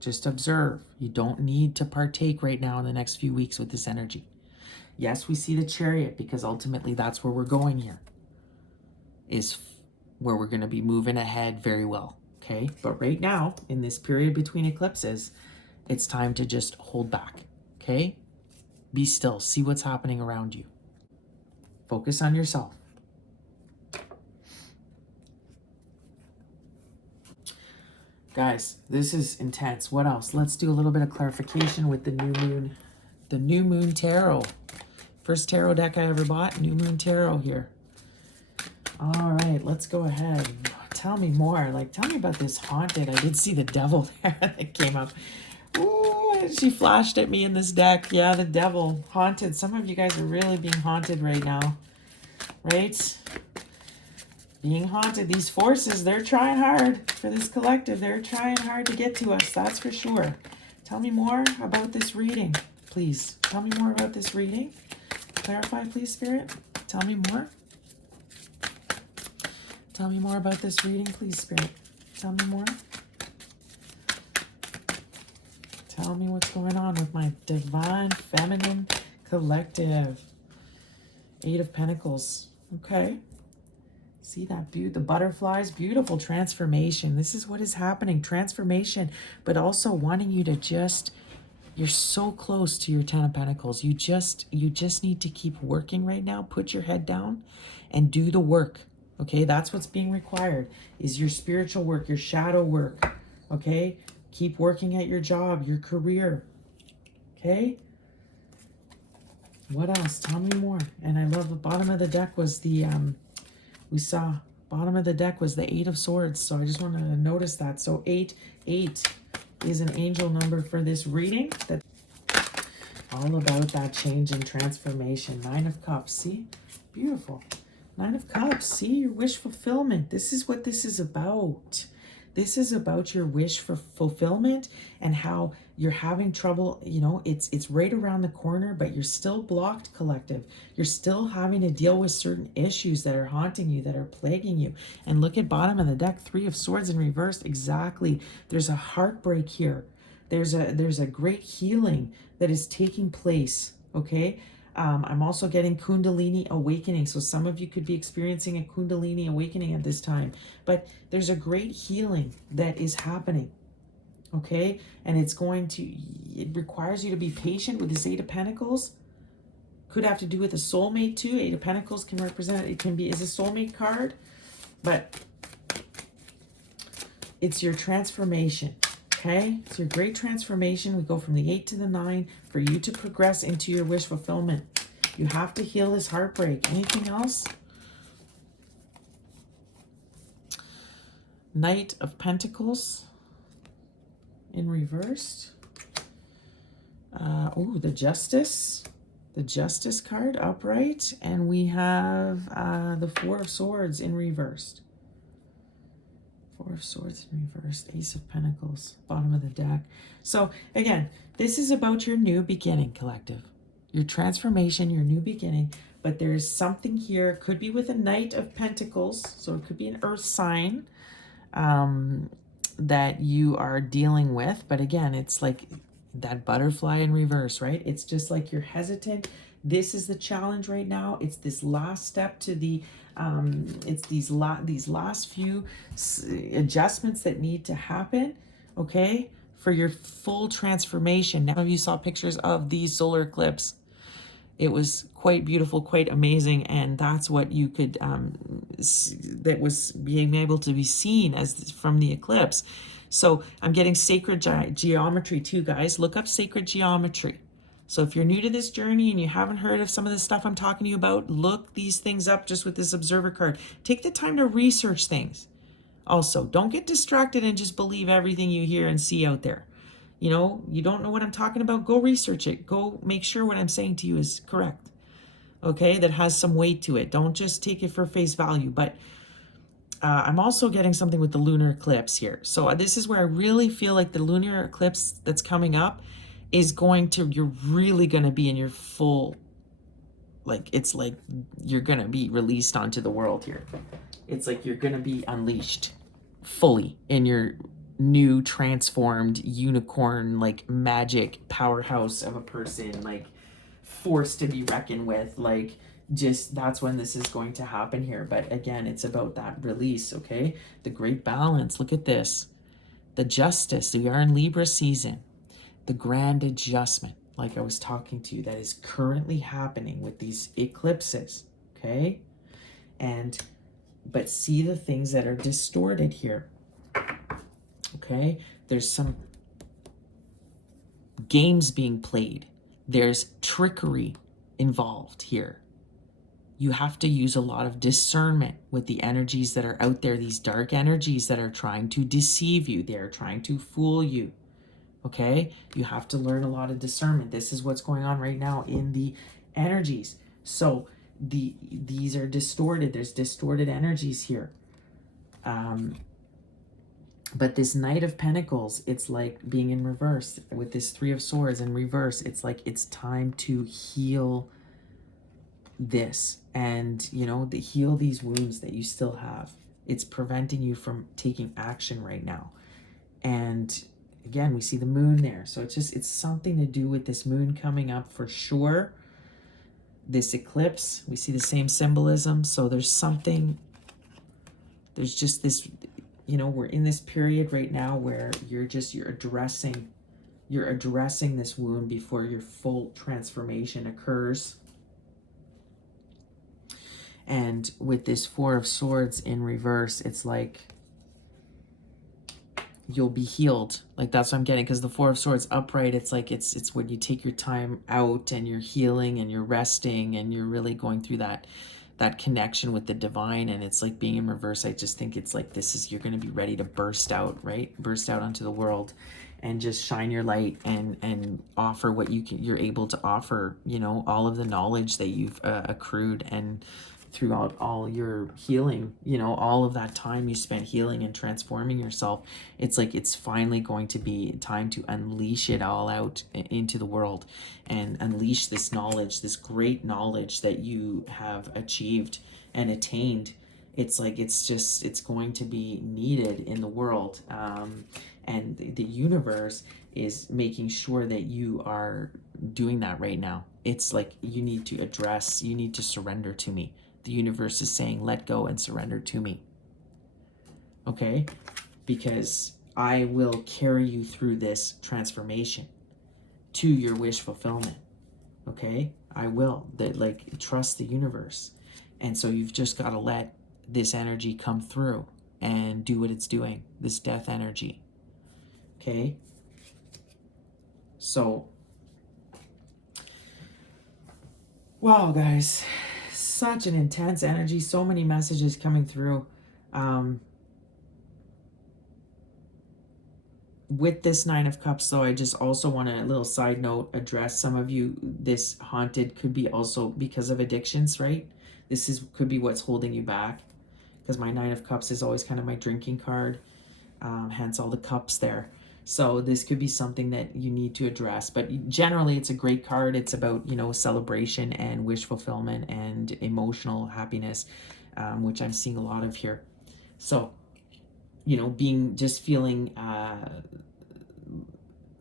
Just observe. You don't need to partake right now in the next few weeks with this energy. Yes, we see the Chariot because ultimately that's where we're going here. Is where we're going to be moving ahead very well. Okay? But right now, in this period between eclipses, it's time to just hold back. Okay? Be still. See what's happening around you. Focus on yourself. Guys, this is intense. What else? Let's do a little bit of clarification with the new moon. The new moon tarot. First tarot deck I ever bought. New moon tarot here. All right, let's go ahead. Tell me more. Tell me about this haunted. I did see the devil there that came up. Ooh, she flashed at me in this deck. Yeah, the devil. Haunted. Some of you guys are really being haunted right now. Right? Being haunted. These forces, they're trying hard for this collective. They're trying hard to get to us. That's for sure. Tell me more about this reading, please. Tell me more about this reading. Clarify, please, Spirit. Tell me more. Tell me more about this reading, please, Spirit. Tell me more. Tell me what's going on with my divine feminine collective. 8 of Pentacles. Okay. See that the butterflies, beautiful transformation. This is what is happening, transformation, but also wanting you to just, you're so close to your 10 of Pentacles. You just need to keep working right now. Put your head down and do the work. Okay, that's what's being required, is your spiritual work, your shadow work. Okay, keep working at your job, your career. Okay, what else? Tell me more. And I love the bottom of the deck was the we saw bottom of the deck was the 8 of Swords. So I just want to notice that. So 8 is an angel number for this reading. That's all about that change and transformation. 9 of Cups. See? Beautiful. 9 of Cups. See? Your wish fulfillment. This is what this is about. This is about your wish for fulfillment and how you're having trouble. You know, it's right around the corner, but you're still blocked, collective. You're still having to deal with certain issues that are haunting you, that are plaguing you. And look at bottom of the deck, 3 of Swords in reverse. Exactly. There's a heartbreak here. There's a great healing that is taking place. Okay. I'm also getting Kundalini awakening. So some of you could be experiencing a Kundalini awakening at this time. But there's a great healing that is happening. Okay? And it requires you to be patient with this 8 of Pentacles. Could have to do with a soulmate too. 8 of Pentacles can represent, is a soulmate card. But it's your transformation. Okay, it's your great transformation. We go from the 8 to the 9 for you to progress into your wish fulfillment. You have to heal this heartbreak. Anything else? Knight of Pentacles in reverse. The Justice. The Justice card upright. And we have the 4 of Swords in reversed. 4 of Swords in reverse, Ace of Pentacles, bottom of the deck. So again, this is about your new beginning, collective. Your transformation, your new beginning. But there's something here, could be with a Knight of Pentacles, so it could be an earth sign that you are dealing with. But again, it's like that butterfly in reverse, right? It's just like you're hesitant. This is the challenge right now. It's this last step to the it's these last few adjustments that need to happen, okay, for your full transformation. Now, some of you saw pictures of the solar eclipse. It was quite beautiful, quite amazing, and that's what you could that was being able to be seen as from the eclipse. So I'm getting sacred geometry too, guys. Look up sacred geometry. So if you're new to this journey and you haven't heard of some of the stuff I'm talking to you about, look these things up just with this observer card. Take the time to research things. Also, don't get distracted and just believe everything you hear and see out there. You know, you don't know what I'm talking about, go research it. Go make sure what I'm saying to you is correct. Okay, that has some weight to it. Don't just take it for face value. But I'm also getting something with the lunar eclipse here. So this is where I really feel like the lunar eclipse that's coming up is going to, you're really going to be in your full, like, it's like you're going to be released onto the world here. It's like you're going to be unleashed fully in your new transformed unicorn, like magic powerhouse of a person, like force to be reckoned with. Like, just that's when this is going to happen here. But again, it's about that release. Okay, the great balance. Look at this, the justice. We are in Libra season, the grand adjustment, like I was talking to you, that is currently happening with these eclipses. Okay, and but see the things that are distorted here. Okay, there's some games being played, there's trickery involved here. You have to use a lot of discernment with the energies that are out there, these dark energies that are trying to deceive you, they're trying to fool you. Okay, you have to learn a lot of discernment. This is what's going on right now in the energies. So these are distorted, there's distorted energies here. But this Knight of Pentacles, it's like being in reverse with this Three of Swords in reverse. It's like it's time to heal this and, you know, heal these wounds that you still have. It's preventing you from taking action right now. And again, we see the moon there. So it's something to do with this moon coming up for sure. This eclipse, we see the same symbolism. So there's just this, you know, we're in this period right now where you're addressing this wound before your full transformation occurs. And with this Four of Swords in reverse, it's like you'll be healed. Like, that's what I'm getting, because the Four of Swords upright, it's like it's when you take your time out and you're healing and you're resting and you're really going through that connection with the divine. And it's like being in reverse, I just think it's like you're going to be ready to burst out, right? Burst out onto the world and just shine your light and offer what you're able to offer, you know, all of the knowledge that you've accrued and throughout all your healing, you know, all of that time you spent healing and transforming yourself. It's like it's finally going to be time to unleash it all out into the world and unleash this knowledge, this great knowledge that you have achieved and attained. It's like it's going to be needed in the world. And the universe is making sure that you are doing that right now. It's like you need to surrender to me. The universe is saying, let go and surrender to me. Okay? Because I will carry you through this transformation to your wish fulfillment. Okay? I will. Trust the universe. And so you've just got to let this energy come through and do what it's doing. This death energy. Okay? So, wow, guys. Such an intense energy, so many messages coming through. With this Nine of Cups, though, I just also want to, a little side note, address some of you. This haunted could be also because of addictions, right? Could be what's holding you back, because my Nine of Cups is always kind of my drinking card, hence all the cups there. So this could be something that you need to address. But generally, it's a great card. It's about, you know, celebration and wish fulfillment and emotional happiness, which I'm seeing a lot of here. So, you know, feeling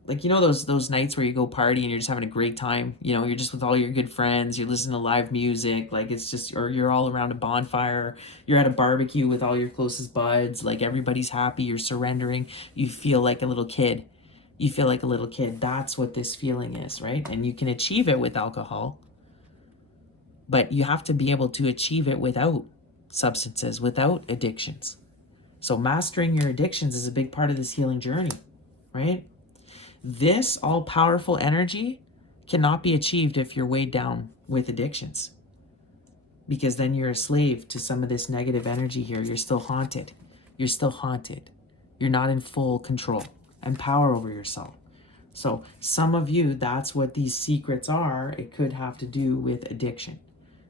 like, you know, those nights where you go party and you're just having a great time. You know, you're just with all your good friends. You're listening to live music. Like, it's just, or you're all around a bonfire. You're at a barbecue with all your closest buds. Like, everybody's happy. You're surrendering. You feel like a little kid. You feel like a little kid. That's what this feeling is, right? And you can achieve it with alcohol. But you have to be able to achieve it without substances, without addictions. So mastering your addictions is a big part of this healing journey, right? This all-powerful energy cannot be achieved if you're weighed down with addictions, because then you're a slave to some of this negative energy here. You're still haunted. You're still haunted. You're not in full control and power over yourself. So some of you, that's what these secrets are. It could have to do with addiction.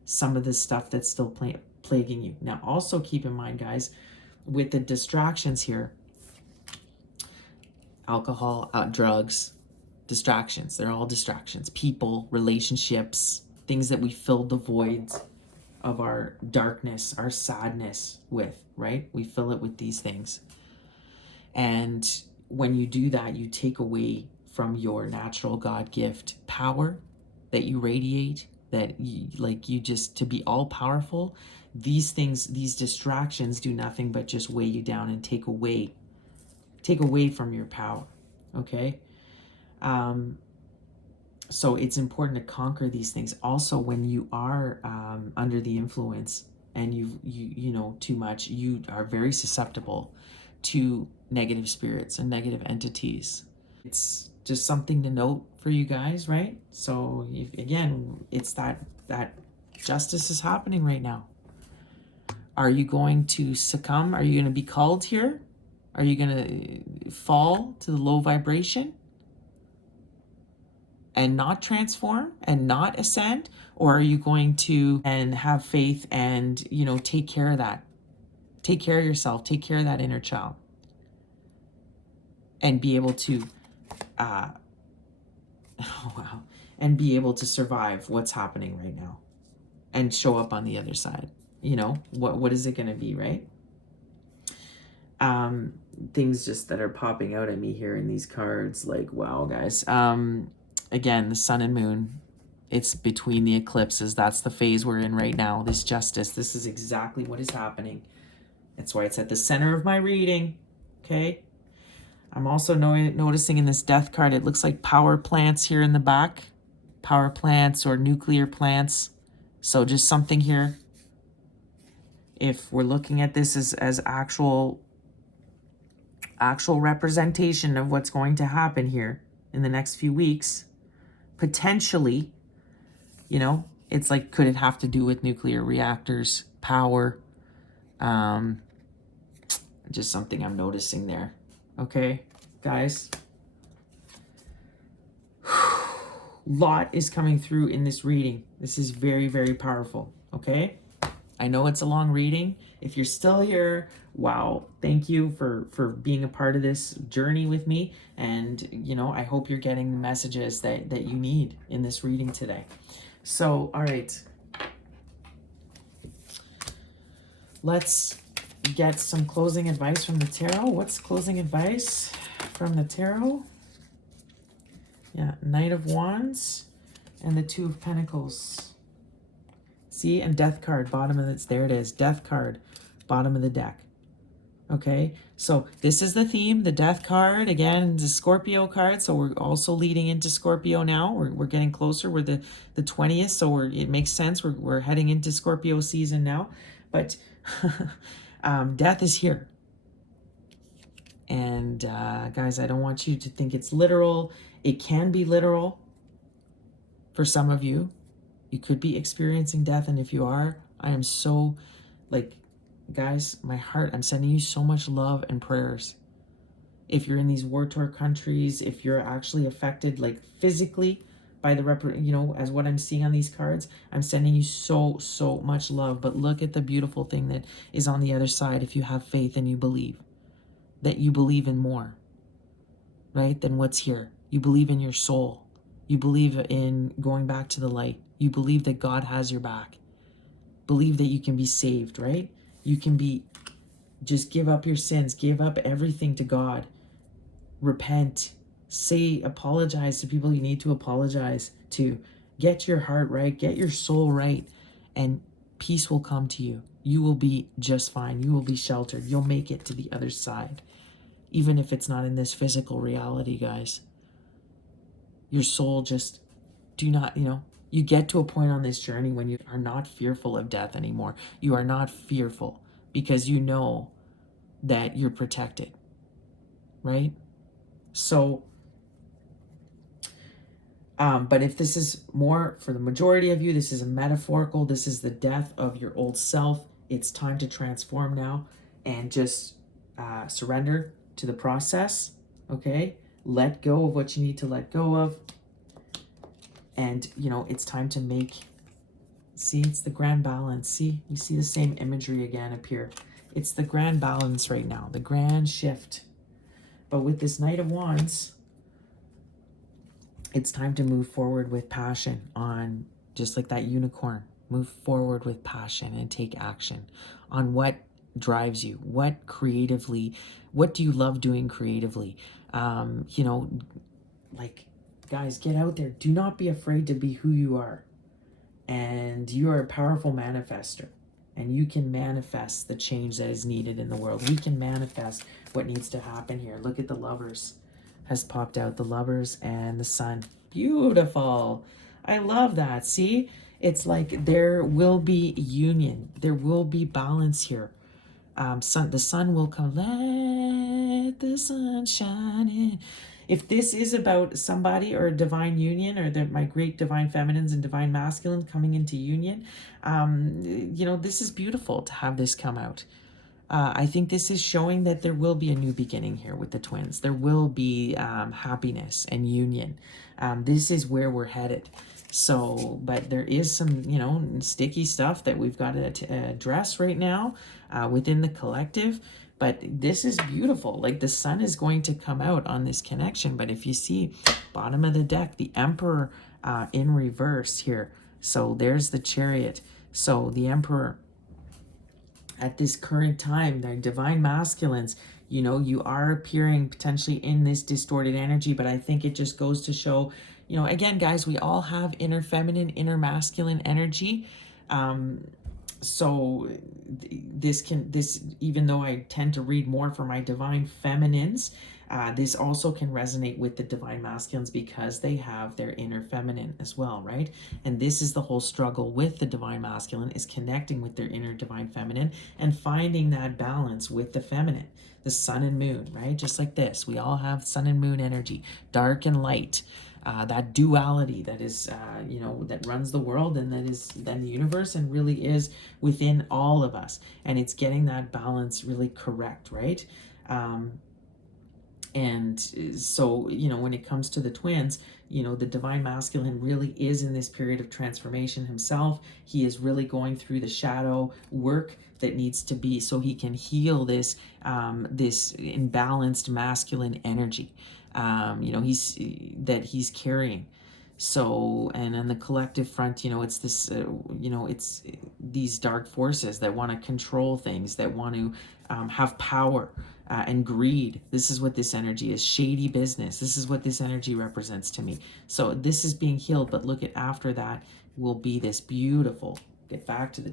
Some of the stuff that's still plaguing you. Now, also keep in mind, guys, with the distractions here, alcohol, drugs, distractions. They're all distractions. People, relationships, things that we fill the voids of our darkness, our sadness with, right? We fill it with these things. And when you do that, you take away from your natural God gift power that you radiate, that you just, to be all powerful. These things, these distractions do nothing but just weigh you down and take away from your power. Okay. So it's important to conquer these things. Also, when you are under the influence and you know too much, you are very susceptible to negative spirits and negative entities. It's just something to note for you guys, right? So again, it's that justice is happening right now. Are you going to succumb? Are you going to be called here? Are you going to fall to the low vibration and not transform and not ascend? Or are you going to and have faith and, take care of that? Take care of yourself, take care of that inner child, and be able to, and be able to survive what's happening right now and show up on the other side. What is it going to be, right? Things just that are popping out at me here in these cards, like, wow, guys. Again, the sun and moon, it's between the eclipses. That's the phase we're in right now. This justice, this is exactly what is happening. That's why it's at the center of my reading. Okay. I'm also noticing in this death card, it looks like power plants here in the back. Power plants or nuclear plants. So just something here. If we're looking at this as actual representation of what's going to happen here in the next few weeks, potentially, it's like, could it have to do with nuclear reactors, power? Just something I'm noticing there. Okay, guys. Lot is coming through in this reading. This is very, very powerful. Okay, I know it's a long reading. If you're still here, wow, thank you for being a part of this journey with me. And, I hope you're getting the messages that you need in this reading today. So, all right. Let's get some closing advice from the tarot. What's closing advice from the tarot? Yeah, Knight of Wands and the Two of Pentacles. See, and Death card, bottom of this. There it is, Death card, bottom of the deck. Okay, so this is the theme, the Death card. Again, the Scorpio card, so we're also leading into Scorpio now. We're getting closer. We're the 20th, so it makes sense. We're heading into Scorpio season now. But death is here. And guys, I don't want you to think it's literal. It can be literal for some of you. You could be experiencing death, and if you are, I am so, guys, my heart, I'm sending you so much love and prayers. If you're in these war-torn countries, if you're actually affected, physically by the, as what I'm seeing on these cards, I'm sending you so, so much love. But look at the beautiful thing that is on the other side. If you have faith and you believe, that you believe in more, right, than what's here. You believe in your soul. You believe in going back to the light. You believe that God has your back. Believe that you can be saved, right? You can just give up your sins, give up everything to God. Repent, apologize to people you need to apologize to. Get your heart right, get your soul right, and peace will come to you. You will be just fine. You will be sheltered. You'll make it to the other side. Even if it's not in this physical reality, guys. Your soul just, do not, you get to a point on this journey when you are not fearful of death anymore. You are not fearful because you know that you're protected, right? So, but if this is more for the majority of you, this is a metaphorical, this is the death of your old self. It's time to transform now and just surrender to the process, okay? let go of what you need to let go of. And, you know, it's time to make, see, it's the grand balance. See, we see the same imagery again appear. It's the grand balance right now, the grand shift. But with this Knight of Wands, it's time to move forward with passion on, just like that unicorn, move forward with passion and take action on what drives you, what creatively, what do you love doing creatively? You know, like, guys, get out there. Do not be afraid to be who you are. And you are a powerful manifester. And you can manifest the change that is needed in the world. We can manifest what needs to happen here. Look at the Lovers has popped out. The Lovers and the Sun. Beautiful. I love that. See? It's like there will be union. There will be balance here. The sun will come. Let the sun shine in. If this is about somebody or a divine union, or my great divine feminines and divine masculine coming into union, you know, this is beautiful to have this come out. I think this is showing that there will be a new beginning here with the twins. There will be happiness and union. This is where we're headed. So, but there is some, you know, sticky stuff that we've got to address right now within the collective. But this is beautiful. Like, the sun is going to come out on this connection. But if you see bottom of the deck, the Emperor in reverse here. So there's the Chariot. So the Emperor at this current time, the divine masculines, you know, you are appearing potentially in this distorted energy. But I think it just goes to show, you know, again, guys, we all have inner feminine, inner masculine energy. So this, even though I tend to read more for my divine feminines, this also can resonate with the divine masculines because they have their inner feminine as well, right? And this is the whole struggle with the divine masculine, is connecting with their inner divine feminine and finding that balance with the feminine, the sun and moon, right? Just like this, we all have sun and moon energy, dark and light. That duality that is, you know, that runs the world, and that is then the universe, and really is within all of us. And it's getting that balance really correct, right? And so, you know, when it comes to the twins, you know, the divine masculine really is in this period of transformation himself. He is really going through the shadow work that needs to be, so he can heal this this imbalanced masculine energy, you know, he's carrying. So, and on the collective front, you know, it's this, you know, it's these dark forces that want to control things, that want to have power and greed. This is what this energy is. Shady business. This is what this energy represents to me. So this is being healed, but look at, after that will be this beautiful, get back to the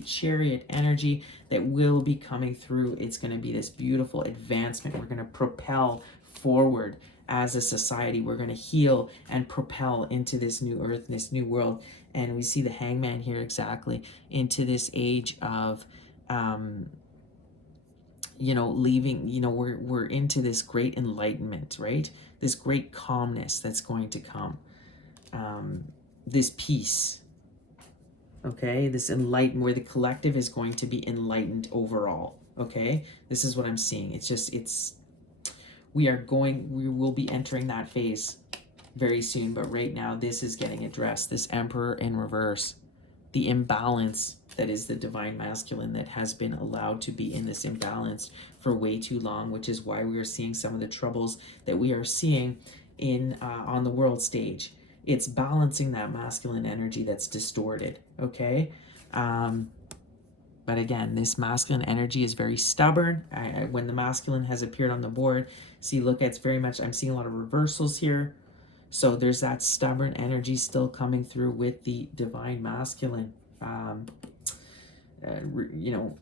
Chariot energy that will be coming through. It's going to be this beautiful advancement. We're going to propel forward as a society. We're going to heal and propel into this new earth, this new world. And we see the Hangman here, exactly, into this age of you know, leaving, you know, we're into this great enlightenment, right? This great calmness that's going to come, this peace, okay? This enlightenment, where the collective is going to be enlightened overall, okay? This is what I'm seeing. It's just, we will be entering that phase very soon, but right now this is getting addressed. This Emperor in reverse, the imbalance that is the divine masculine that has been allowed to be in this imbalance for way too long, which is why we are seeing some of the troubles that we are seeing in on the world stage. It's balancing that masculine energy that's distorted, okay? But again, this masculine energy is very stubborn. When the masculine has appeared on the board, see, look, it's very much, I'm seeing a lot of reversals here. So there's that stubborn energy still coming through with the divine masculine. You know,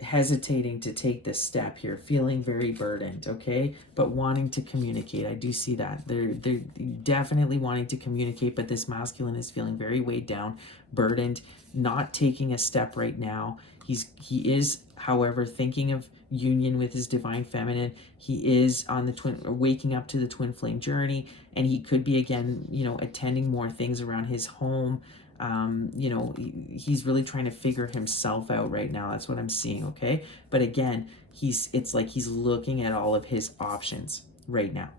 hesitating to take this step here, feeling very burdened, okay? But wanting to communicate. I do see that. They're definitely wanting to communicate, but this masculine is feeling very weighed down, burdened, not taking a step right now. He is, however, thinking of union with his divine feminine. He is on the waking up to the twin flame journey, and he could be, again, you know, attending more things around his home. You know, he's really trying to figure himself out right now. That's what I'm seeing, okay? But again, it's like he's looking at all of his options right now.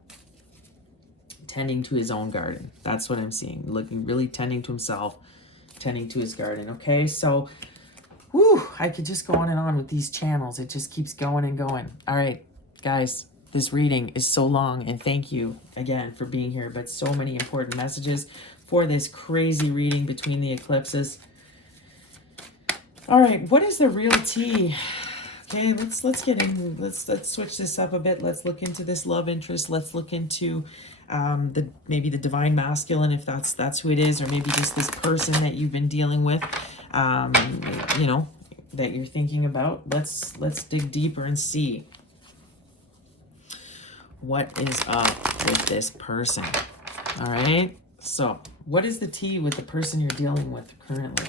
tending to his own garden. That's what I'm seeing. Looking really tending to himself, tending to his garden. Okay, so whew, I could just go on and on with these channels. It just keeps going and going. All right, guys, this reading is so long, and thank you again for being here, but so many important messages for this crazy reading between the eclipses. All right, what is the real tea? Okay, let's get in. Let's switch this up a bit. Let's look into this love interest. Let's look into maybe the divine masculine, if that's who it is, or maybe just this person that you've been dealing with, you know, that you're thinking about. Let's dig deeper and see what is up with this person. All right, so what is the tea with the person you're dealing with currently?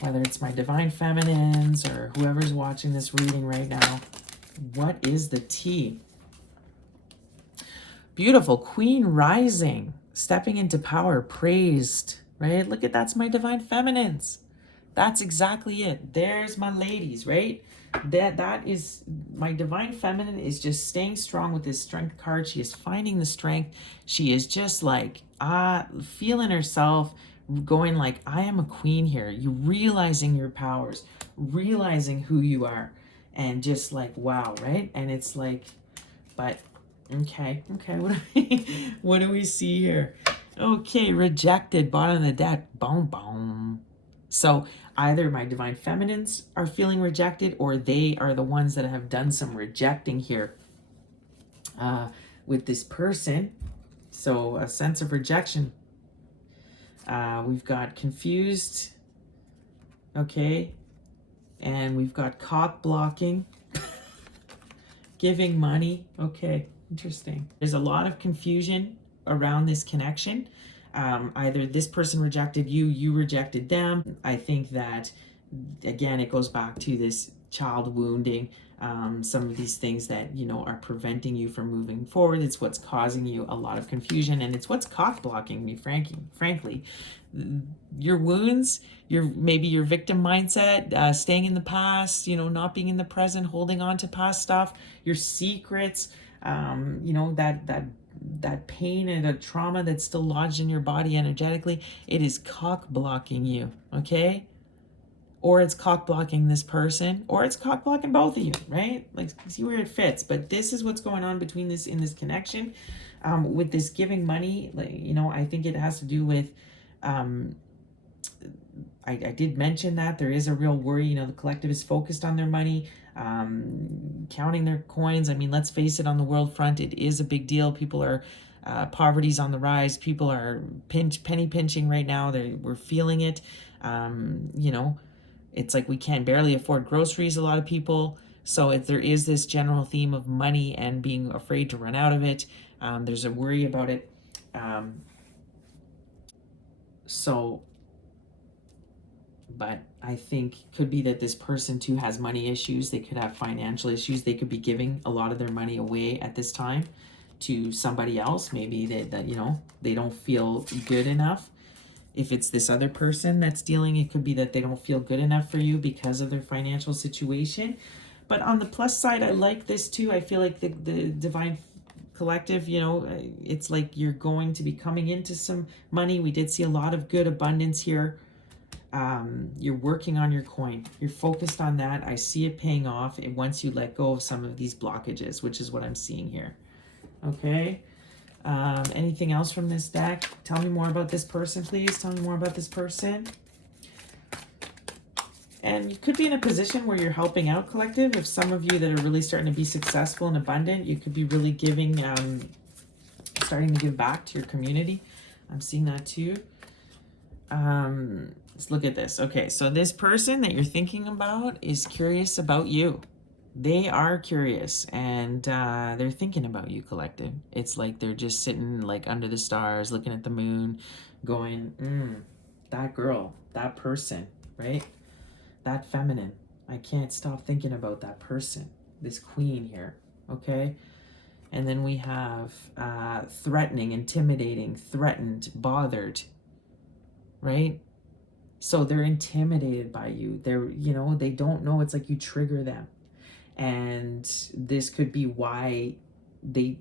Whether it's my divine feminines or whoever's watching this reading right now, what is the tea? Beautiful. Queen rising, stepping into power, praised, right? Look at, that's my divine feminines. That's exactly it. There's my ladies, right? That is my divine feminine, is just staying strong with this strength card. She is finding the strength. She is just like feeling herself, going like, I am a queen here. You realizing your powers, realizing who you are, and just like, wow, right? And it's like, but okay, what do we see here? Okay, rejected, bottom of the deck, boom, boom. So either my divine feminines are feeling rejected, or they are the ones that have done some rejecting here with this person. So a sense of rejection. We've got confused, okay, and we've got cock blocking, giving money, okay, interesting. There's a lot of confusion around this connection. Either this person rejected you, you rejected them. I think that, again, it goes back to this child wounding, some of these things that, you know, are preventing you from moving forward. It's what's causing you a lot of confusion, and it's what's cock blocking me, frankly. Your wounds, maybe your victim mindset, staying in the past, you know, not being in the present, holding on to past stuff, your secrets, you know, that pain and the trauma that's still lodged in your body energetically, it is cock blocking you, okay? Or it's cock blocking this person, or it's cock blocking both of you, right? Like, see where it fits. But this is what's going on between this, in this connection, with this giving money. Like, you know, I think it has to do with, I did mention that there is a real worry. You know, the collective is focused on their money, counting their coins. I mean, let's face it, on the world front, it is a big deal. People are, poverty's on the rise. People are penny pinching right now. We're feeling it. You know, it's like we can barely afford groceries, a lot of people. So if there is this general theme of money and being afraid to run out of it, there's a worry about it. But I think could be that this person too has money issues. They could have financial issues. They could be giving a lot of their money away at this time to somebody else. Maybe that you know, they don't feel good enough. If it's this other person that's dealing, it could be that they don't feel good enough for you because of their financial situation. But on the plus side, I like this too. I feel like the divine collective, you know, it's like you're going to be coming into some money. We did see a lot of good abundance here. You're working on your coin. You're focused on that. I see it paying off once you let go of some of these blockages, which is what I'm seeing here. Okay. Anything else from this deck? Tell me more about this person, please. Tell me more about this person. And you could be in a position where you're helping out, collective. If some of you that are really starting to be successful and abundant, you could be really giving, starting to give back to your community. I'm seeing that too. Let's look at this. Okay, so this person that you're thinking about is curious about you. They are curious, and they're thinking about you, collective. It's like they're just sitting like under the stars, looking at the moon, going, that girl, that person, right? That feminine. I can't stop thinking about that person, this queen here, okay? And then we have threatening, intimidating, threatened, bothered, right? So they're intimidated by you. They're, you know, they don't know. It's like you trigger them. And this could be why they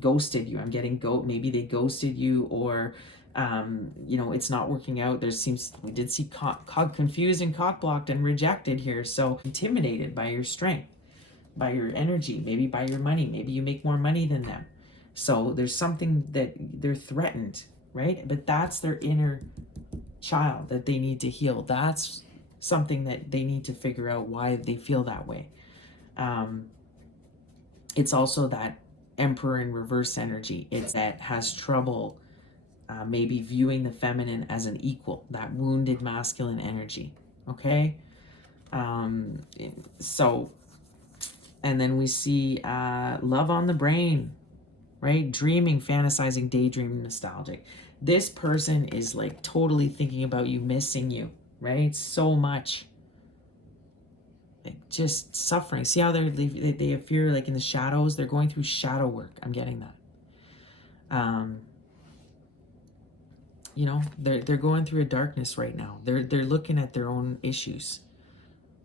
ghosted you. I'm getting maybe they ghosted you, or it's not working out. We did see confused and cock blocked and rejected here. So intimidated by your strength, by your energy, maybe by your money. Maybe you make more money than them. So there's something that they're threatened, right? But that's their inner child that they need to heal. That's something that they need to figure out why they feel that way. It's also that Emperor in reverse energy. It's that has trouble maybe viewing the feminine as an equal, that wounded masculine energy. Okay? So, and then we see love on the brain, right? Dreaming, fantasizing, daydreaming, nostalgic. This person is like totally thinking about you, missing you, right? So much. Like just suffering. See how they appear like in the shadows? They're going through shadow work. I'm getting that. They're going through a darkness right now. They're looking at their own issues.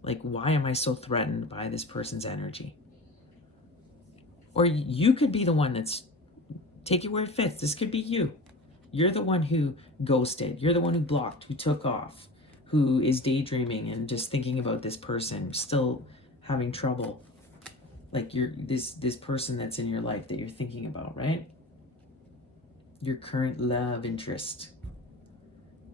Like, why am I so threatened by this person's energy? Or you could be the one that's, take it where it fits. This could be you. You're the one who ghosted. You're the one who blocked, who took off, who is daydreaming and just thinking about this person, still having trouble. Like you're this person that's in your life that you're thinking about, right? Your current love interest.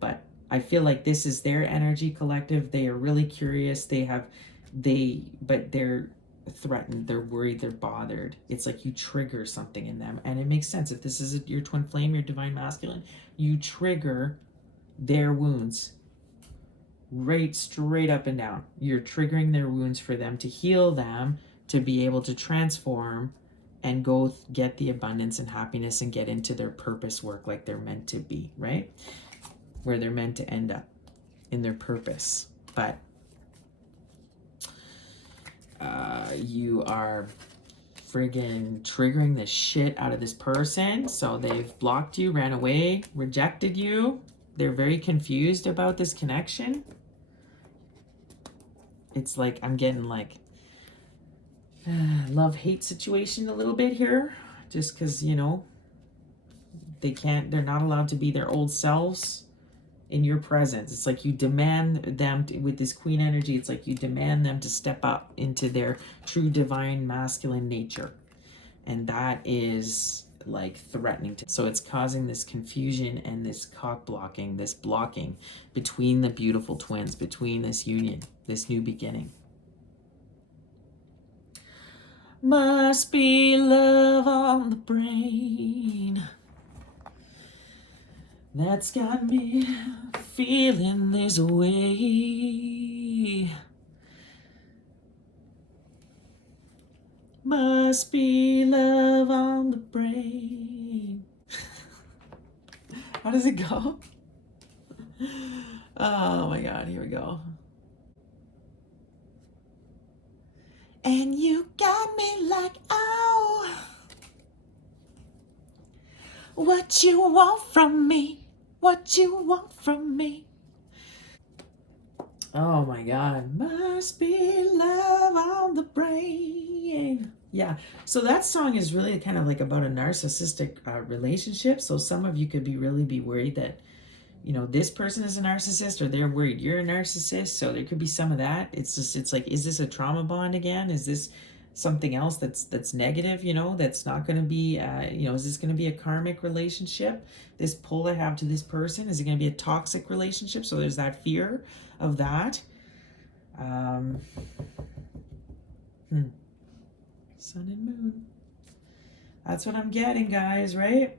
But I feel like this is their energy collective. They are really curious. But they're threatened. They're worried. They're bothered. It's like you trigger something in them. And it makes sense. If this is your twin flame, your divine masculine, you trigger their wounds right straight up and down. You're triggering their wounds for them to heal them, to be able to transform and go get the abundance and happiness and get into their purpose work like they're meant to be, right? Where they're meant to end up in their purpose. But you are friggin' triggering the shit out of this person. So they've blocked you, ran away, rejected you. They're very confused about this connection. It's like I'm getting like love-hate situation a little bit here. Just because, they're not allowed to be their old selves in your presence. It's like you demand them with this queen energy. It's like you demand them to step up into their true divine masculine nature. And that is like threatening so it's causing this confusion and this cock blocking, this blocking between the beautiful twins, between this union, this new beginning. Must be love on the brain that's got me feeling this way. Must be love on the brain. How does it go? Oh my God, here we go. And you got me like, oh, what you want from me, what you want from me. Oh my God, must be love on the brain. Yeah, so that song is really kind of like about a narcissistic relationship. So some of you could really be worried that, this person is a narcissist, or they're worried you're a narcissist. So there could be some of that. It's like, is this a trauma bond again? Is this something else that's negative, that's not going to be, is this going to be a karmic relationship? This pull I have to this person, is it going to be a toxic relationship? So there's that fear of that. Sun and moon. That's what I'm getting, guys, right?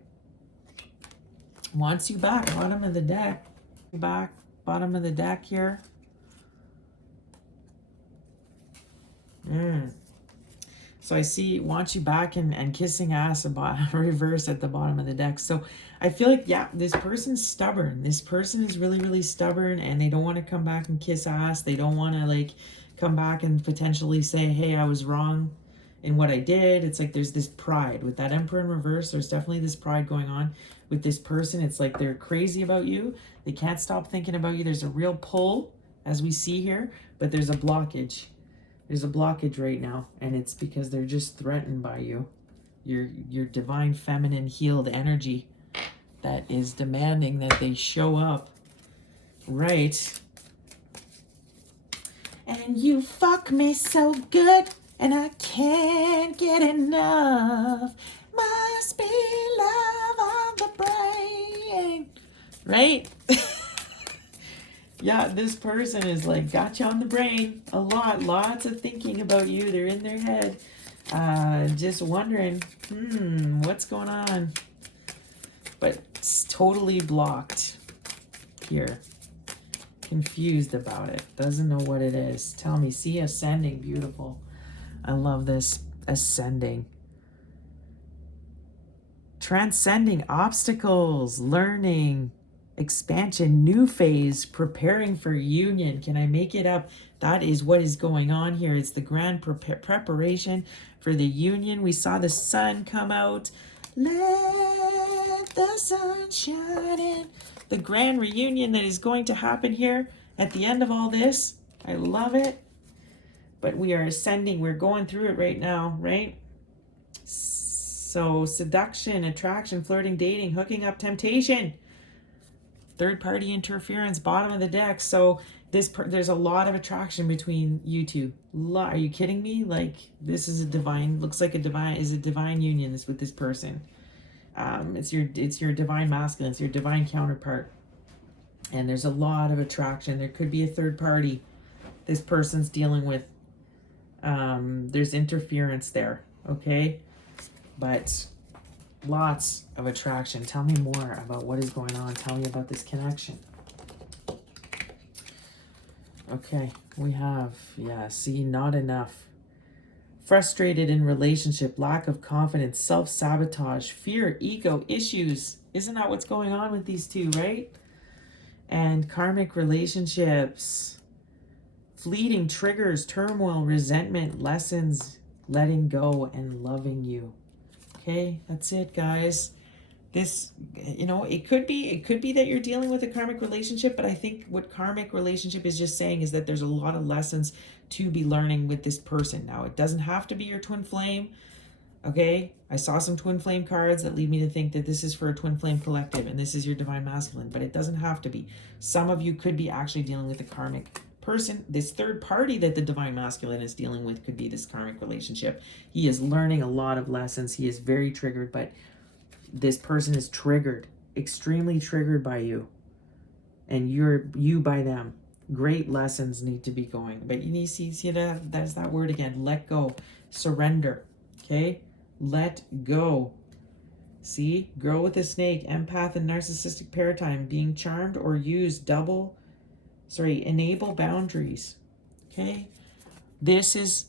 Wants you back, bottom of the deck. Back, bottom of the deck here. So I see wants you back and kissing ass about reverse at the bottom of the deck. So I feel like, yeah, this person's stubborn. This person is really, really stubborn, and they don't want to come back and kiss ass. They don't want to like come back and potentially say, hey, I was wrong in what I did. It's like there's this pride with that Emperor in reverse. There's definitely this pride going on with this person. It's like they're crazy about you. They can't stop thinking about you. There's a real pull, as we see here, but there's a blockage. There's a blockage right now, and it's because they're just threatened by you. your divine feminine healed energy that is demanding that they show up right. And you fuck me so good, and I can't get enough. Must be love on the brain. Right? Yeah, this person is like, got you on the brain a lot. Lots of thinking about you. They're in their head. Just wondering, what's going on? But it's totally blocked here. Confused about it. Doesn't know what it is. Tell me. See, ascending. Beautiful. I love this. Ascending. Transcending obstacles. Learning. Expansion. New phase. Preparing for union. Can I make it up? That is what is going on here. It's the grand preparation for the union. We saw the sun come out. Let the sun shine in. The grand reunion that is going to happen here at the end of all this. I love it. But we are ascending. We're going through it right now, right? So seduction, attraction, flirting, dating, hooking up, temptation. Third party interference, bottom of the deck. So there's a lot of attraction between you two. Are you kidding me? Like, this is a divine, looks like a divine union is with this person. It's your divine masculine, it's your divine counterpart. And there's a lot of attraction. There could be a third party this person's dealing with. There's interference there, okay? But lots of attraction. Tell me more about what is going on. Tell me about this connection. Okay, we have, see, not enough. Frustrated in relationship, lack of confidence, self-sabotage, fear, ego, issues. Isn't that what's going on with these two, right? And karmic relationships, fleeting triggers, turmoil, resentment, lessons, letting go, and loving you. Okay, that's it, guys. This, it could be that you're dealing with a karmic relationship, but I think what karmic relationship is just saying is that there's a lot of lessons to be learning with this person. Now, it doesn't have to be your twin flame, okay? I saw some twin flame cards that lead me to think that this is for a twin flame collective and this is your divine masculine, but it doesn't have to be. Some of you could be actually dealing with a karmic person. This third party that the divine masculine is dealing with could be this karmic relationship. He is learning a lot of lessons. He is very triggered, but this person is triggered, extremely triggered by you, and you by them. Great lessons need to be going. But you need to see that that's that word again. Let go, surrender. Okay, let go. See, girl with a snake, empath and narcissistic paradigm, being charmed or used, enable boundaries. Okay, this is.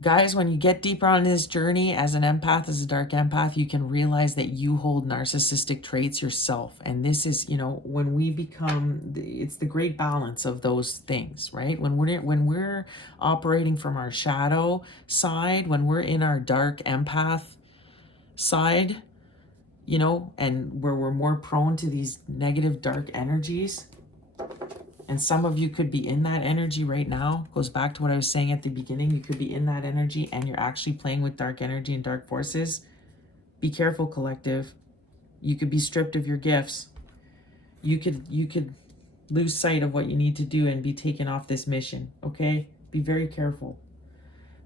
Guys, when you get deeper on this journey as an empath, as a dark empath, you can realize that you hold narcissistic traits yourself. And this is, when we become, it's the great balance of those things, right? When we're operating from our shadow side, when we're in our dark empath side, and where we're more prone to these negative dark energies, and some of you could be in that energy right now. Goes back to what I was saying at the beginning. You could be in that energy and you're actually playing with dark energy and dark forces. Be careful, collective. You could be stripped of your gifts. You could lose sight of what you need to do and be taken off this mission, okay? Be very careful.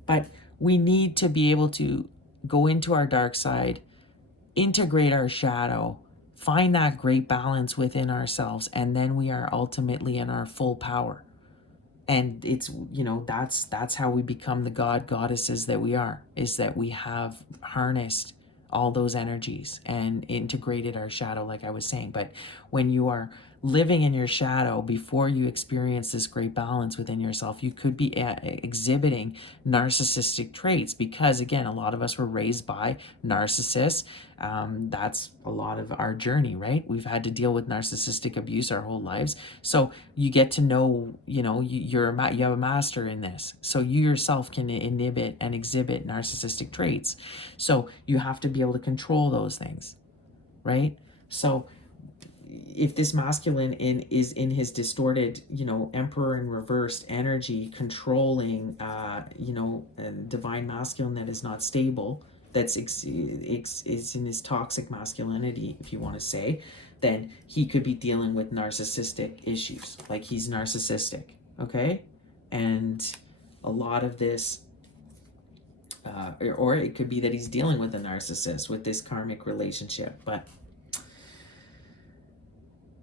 But we need to be able to go into our dark side, integrate our shadow, find that great balance within ourselves, and then we are ultimately in our full power. And it's, that's how we become the goddesses that we are, is that we have harnessed all those energies and integrated our shadow, like I was saying. But when you are living in your shadow before you experience this great balance within yourself, you could be exhibiting narcissistic traits because, again, a lot of us were raised by narcissists. That's a lot of our journey, right? We've had to deal with narcissistic abuse our whole lives. So you get to know, you have a master in this. So you yourself can inhibit and exhibit narcissistic traits. So you have to be able to control those things, right? So if this masculine is in his distorted, emperor in reversed energy, controlling, divine masculine that is not stable, that's is in his toxic masculinity, if you want to say, then he could be dealing with narcissistic issues. Like, he's narcissistic, okay? And a lot of this, or it could be that he's dealing with a narcissist with this karmic relationship. But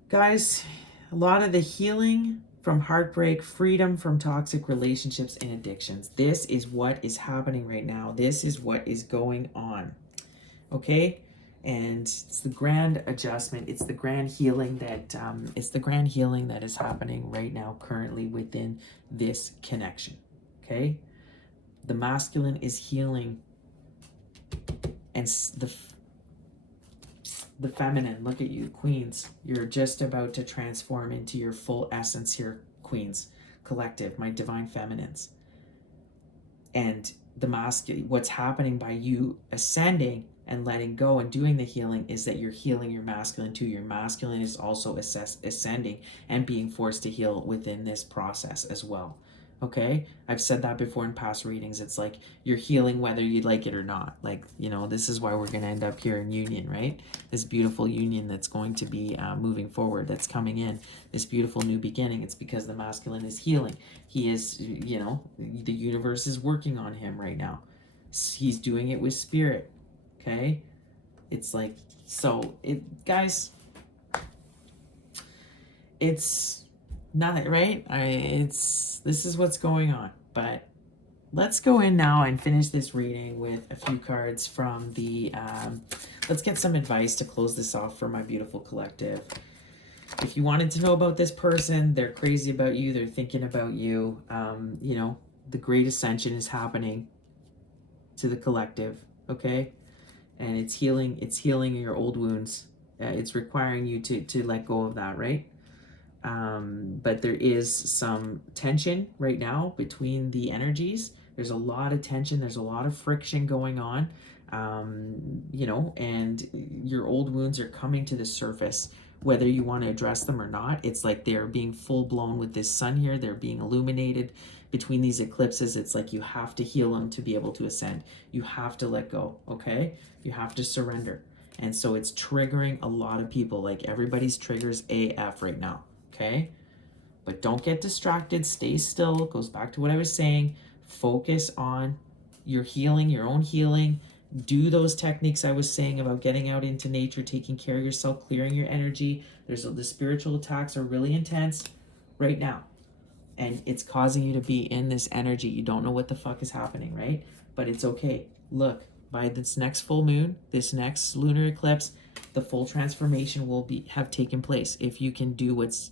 guys, a lot of the healing from heartbreak, freedom from toxic relationships and addictions. This is what is happening right now. This is what is going on. Okay? And it's the grand adjustment. It's the grand healing that is happening right now, currently within this connection. Okay? The masculine is healing, and the feminine, look at you, queens, you're just about to transform into your full essence here, queens, collective, my divine feminines. And the masculine, what's happening by you ascending and letting go and doing the healing is that you're healing your masculine too. Your masculine is also ascending and being forced to heal within this process as well. Okay? I've said that before in past readings. It's like you're healing whether you like it or not. Like, this is why we're going to end up here in union, right? This beautiful union that's going to be moving forward, that's coming in, this beautiful new beginning. It's because the masculine is healing. He is, the universe is working on him right now. He's doing it with spirit, okay? It's like, guys, it's not right. This is what's going on. But let's go in now and finish this reading with a few cards from the let's get some advice to close this off for my beautiful collective. If you wanted to know about this person, they're crazy about you, they're thinking about you, the great ascension is happening to the collective, okay? And it's healing your old wounds. It's requiring you to let go of that, right? But there is some tension right now between the energies. There's a lot of tension. There's a lot of friction going on, and your old wounds are coming to the surface, whether you want to address them or not. It's like they're being full blown with this sun here. They're being illuminated between these eclipses. It's like you have to heal them to be able to ascend. You have to let go, okay? You have to surrender. And so it's triggering a lot of people. Like, everybody's triggers AF right now. Okay, but don't get distracted. Stay still. It goes back to what I was saying. Focus on your healing, your own healing. Do those techniques I was saying about getting out into nature, taking care of yourself, clearing your energy. The spiritual attacks are really intense right now, and it's causing you to be in this energy. You don't know what the fuck is happening, right? But it's okay. Look, by this next full moon, this next lunar eclipse, the full transformation will have taken place. If you can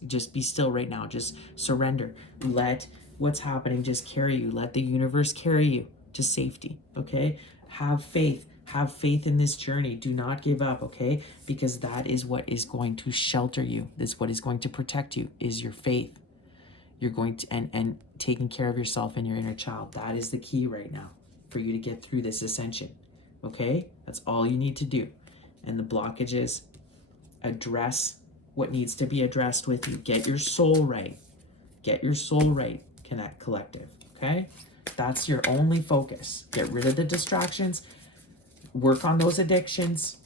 just be still right now, just surrender. Let what's happening just carry you. Let the universe carry you to safety, okay? Have faith in this journey. Do not give up, okay? Because that is what is going to shelter you. This is what is going to protect you, is your faith. You're going to, and taking care of yourself and your inner child. That is the key right now for you to get through this ascension, okay? That's all you need to do. And the blockages, address what needs to be addressed with you. Get your soul right. Get your soul right, Connect Collective, okay? That's your only focus. Get rid of the distractions. Work on those addictions.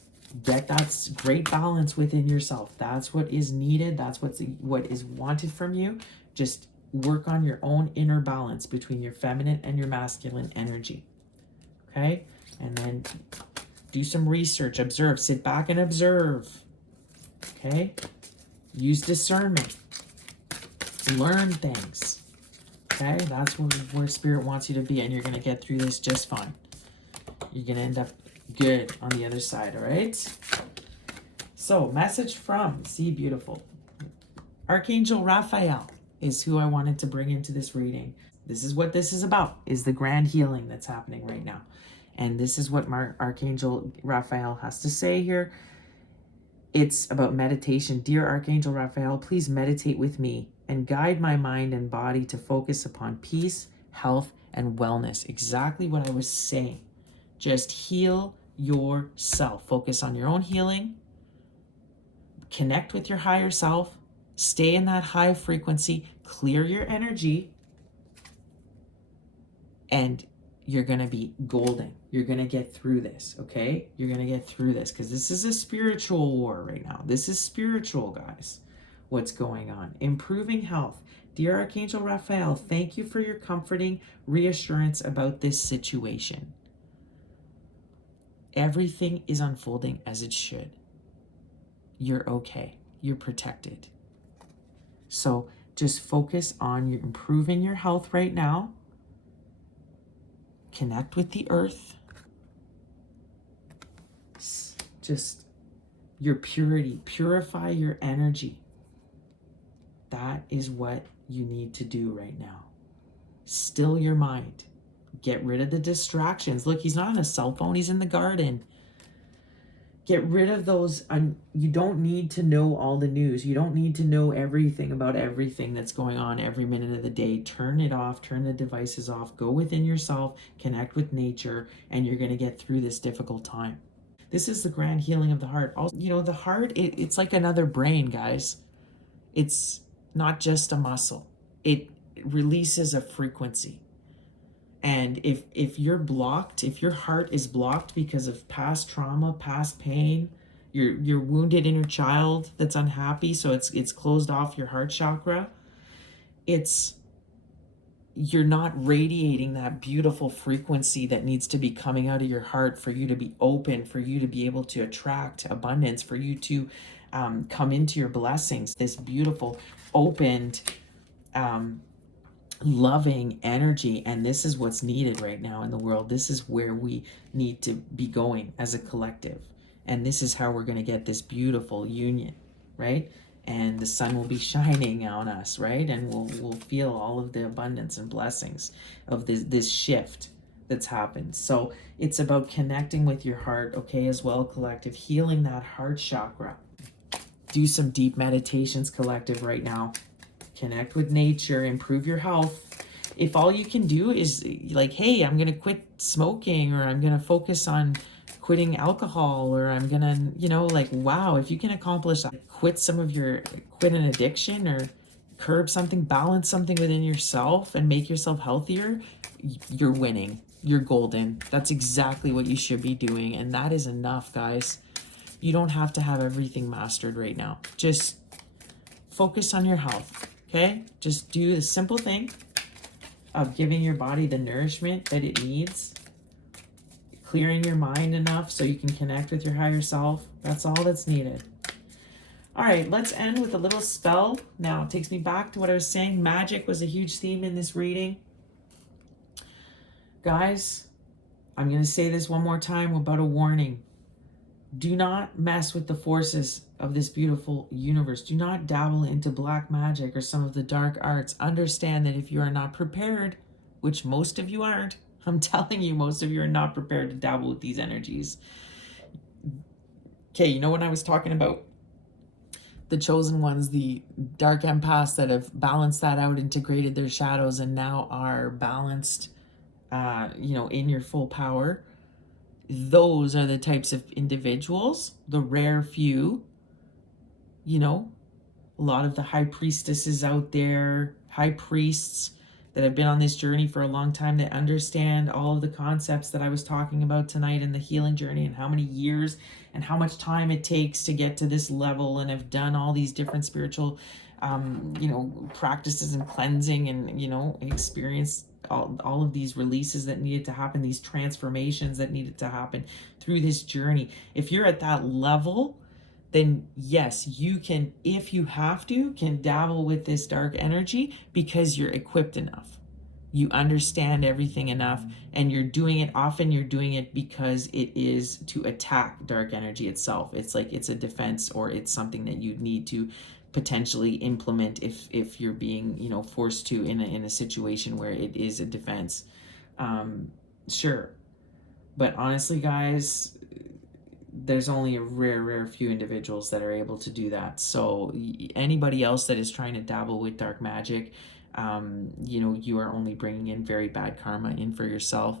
Get that great balance within yourself. That's what is needed. That's what is wanted from you. Just work on your own inner balance between your feminine and your masculine energy, okay? And then do some research, observe, sit back and observe, okay? Use discernment, learn things, okay? That's where Spirit wants you to be, and you're going to get through this just fine. You're going to end up good on the other side, all right? So, message from, see, beautiful. Archangel Raphael is who I wanted to bring into this reading. This is what this is about, is the grand healing that's happening right now. And this is what Archangel Raphael has to say here. It's about meditation. Dear Archangel Raphael, please meditate with me and guide my mind and body to focus upon peace, health, and wellness. Exactly what I was saying. Just heal yourself. Focus on your own healing. connect with your higher self, stay in that high frequency, clear your energy, and you're going to be golden. You're going to get through this, okay? You're going to get through this because this is a spiritual war right now. This is spiritual, guys. What's going on? Improving health. Dear Archangel Raphael, thank you for your comforting reassurance about this situation. Everything is unfolding as it should. You're okay. You're protected. So just focus on your improving your health right now. Connect with the earth. Just your purity. Purify your energy. That is what you need to do right now. Still your mind. Get rid of the distractions. Look, he's not on a cell phone. He's in the garden. Get rid of those. You don't need to know all the news. You don't need to know everything about everything that's going on every minute of the day. Turn it off. Turn the devices off. Go within yourself. Connect with nature. And you're going to get through this difficult time. This is the grand healing of the heart. Also, the heart, it's like another brain, guys. It's not just a muscle. It releases a frequency. And if you're blocked, if your heart is blocked because of past trauma, past pain, you're wounded inner child that's unhappy, so it's closed off your heart chakra, you're not radiating that beautiful frequency that needs to be coming out of your heart for you to be open, for you to be able to attract abundance, for you to come into your blessings, this beautiful, opened, loving energy. And this is what's needed right now in the world. This is where we need to be going as a collective. And this is how we're going to get this beautiful union, right? And the sun will be shining on us, right? And we'll feel all of the abundance and blessings of this shift that's happened. So it's about connecting with your heart, okay, as well, collective, healing that heart chakra. Do some deep meditations, collective, right now. Connect with nature, improve your health. If all you can do is like, hey, I'm going to quit smoking, or I'm going to focus on quitting alcohol, or I'm going to, wow, if you can accomplish that, quit an addiction or curb something, balance something within yourself and make yourself healthier, you're winning. You're golden. That's exactly what you should be doing. And that is enough, guys. You don't have to have everything mastered right now. Just focus on your health. Okay, just do the simple thing of giving your body the nourishment that it needs, clearing your mind enough so you can connect with your higher self. That's all that's needed. All right, let's end with a little spell. Now, it takes me back to what I was saying. Magic was a huge theme in this reading. Guys, I'm going to say this one more time about a warning. Do not mess with the forces of this beautiful universe. Do not dabble into black magic or some of the dark arts. Understand that if you are not prepared, which most of you aren't, I'm telling you, most of you are not prepared to dabble with these energies. Okay, when I was talking about the chosen ones, the dark empaths that have balanced that out, integrated their shadows, and now are balanced, in your full power. Those are the types of individuals, the rare few, a lot of the high priestesses out there, high priests that have been on this journey for a long time, that understand all of the concepts that I was talking about tonight in the healing journey, and how many years and how much time it takes to get to this level, and have done all these different spiritual, practices and cleansing, and, experience all of these releases that needed to happen, these transformations that needed to happen through this journey. If you're at that level, then yes, you can, if you have to, can dabble with this dark energy because you're equipped enough. You understand everything enough, and you're doing it. Often you're doing it because it is to attack dark energy itself. It's like it's a defense, or it's something that you need to potentially implement if you're being forced to in a situation where it is a defense. Sure, but honestly, guys, there's only a rare few individuals that are able to do that. So anybody else that is trying to dabble with dark magic, you are only bringing in very bad karma in for yourself.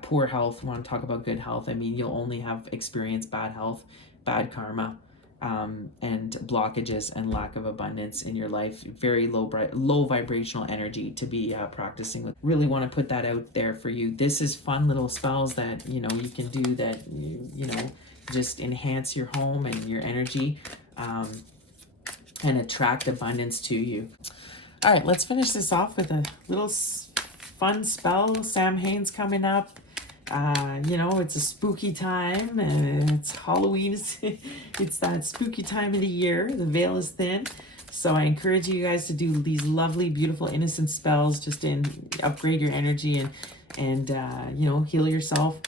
Poor health. Want to talk about good health? I mean, you'll only have experienced bad health, bad karma. and blockages and lack of abundance in your life. Very low vibrational energy to be practicing with. Really want to put that out there for you. This is fun little spells that you can do that just enhance your home and your energy, and attract abundance to you. All right, let's finish this off with a little fun spell. Samhain's coming up. It's a spooky time, and it's Halloween. It's that spooky time of the year. The veil is thin. So I encourage you guys to do these lovely, beautiful, innocent spells just to upgrade your energy and heal yourself.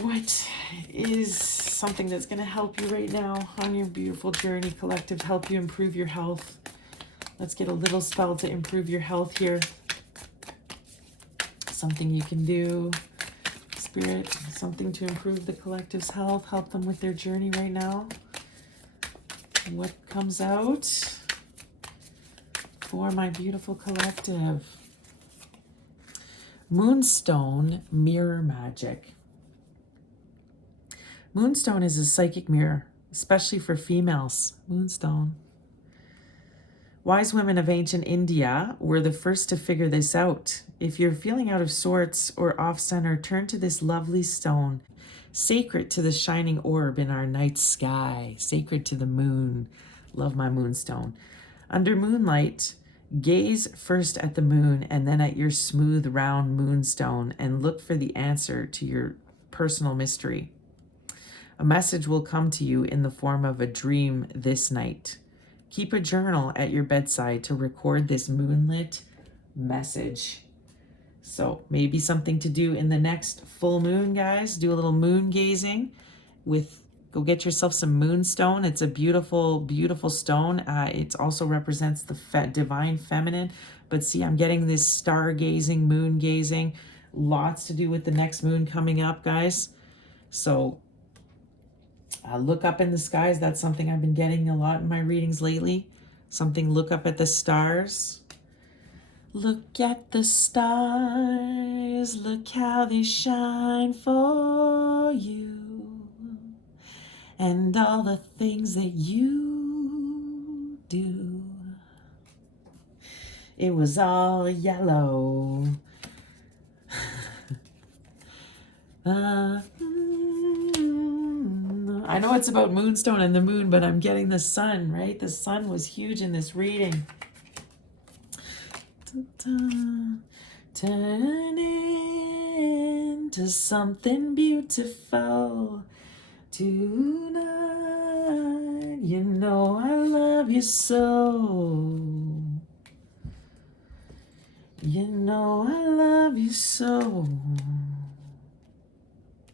What is something that's going to help you right now on your beautiful journey, collective? Help you improve your health. Let's get a little spell to improve your health here. Something you can do, Spirit, something to improve the collective's health, help them with their journey right now. What comes out for my beautiful collective? Moonstone mirror magic. Moonstone is a psychic mirror, especially for females. Moonstone. Wise women of ancient India were the first to figure this out. If you're feeling out of sorts or off-center, turn to this lovely stone, sacred to the shining orb in our night sky, sacred to the moon. Love my moonstone. Under moonlight, gaze first at the moon and then at your smooth, round moonstone and look for the answer to your personal mystery. A message will come to you in the form of a dream this night. Keep a journal at your bedside to record this moonlit message. So maybe something to do in the next full moon, guys. Do a little moon gazing go get yourself some moonstone. It's a beautiful, beautiful stone. It also represents the divine feminine. But see, I'm getting this stargazing, moon gazing. Lots to do with the next moon coming up, guys. So look up in the skies. That's something I've been getting a lot in my readings lately. Look up at the stars. Look at the stars. Look how they shine for you. And all the things that you do. It was all yellow. I know it's about moonstone and the moon, but I'm getting the sun, right? The sun was huge in this reading. Turn into something beautiful tonight. You know I love you so. You know I love you so.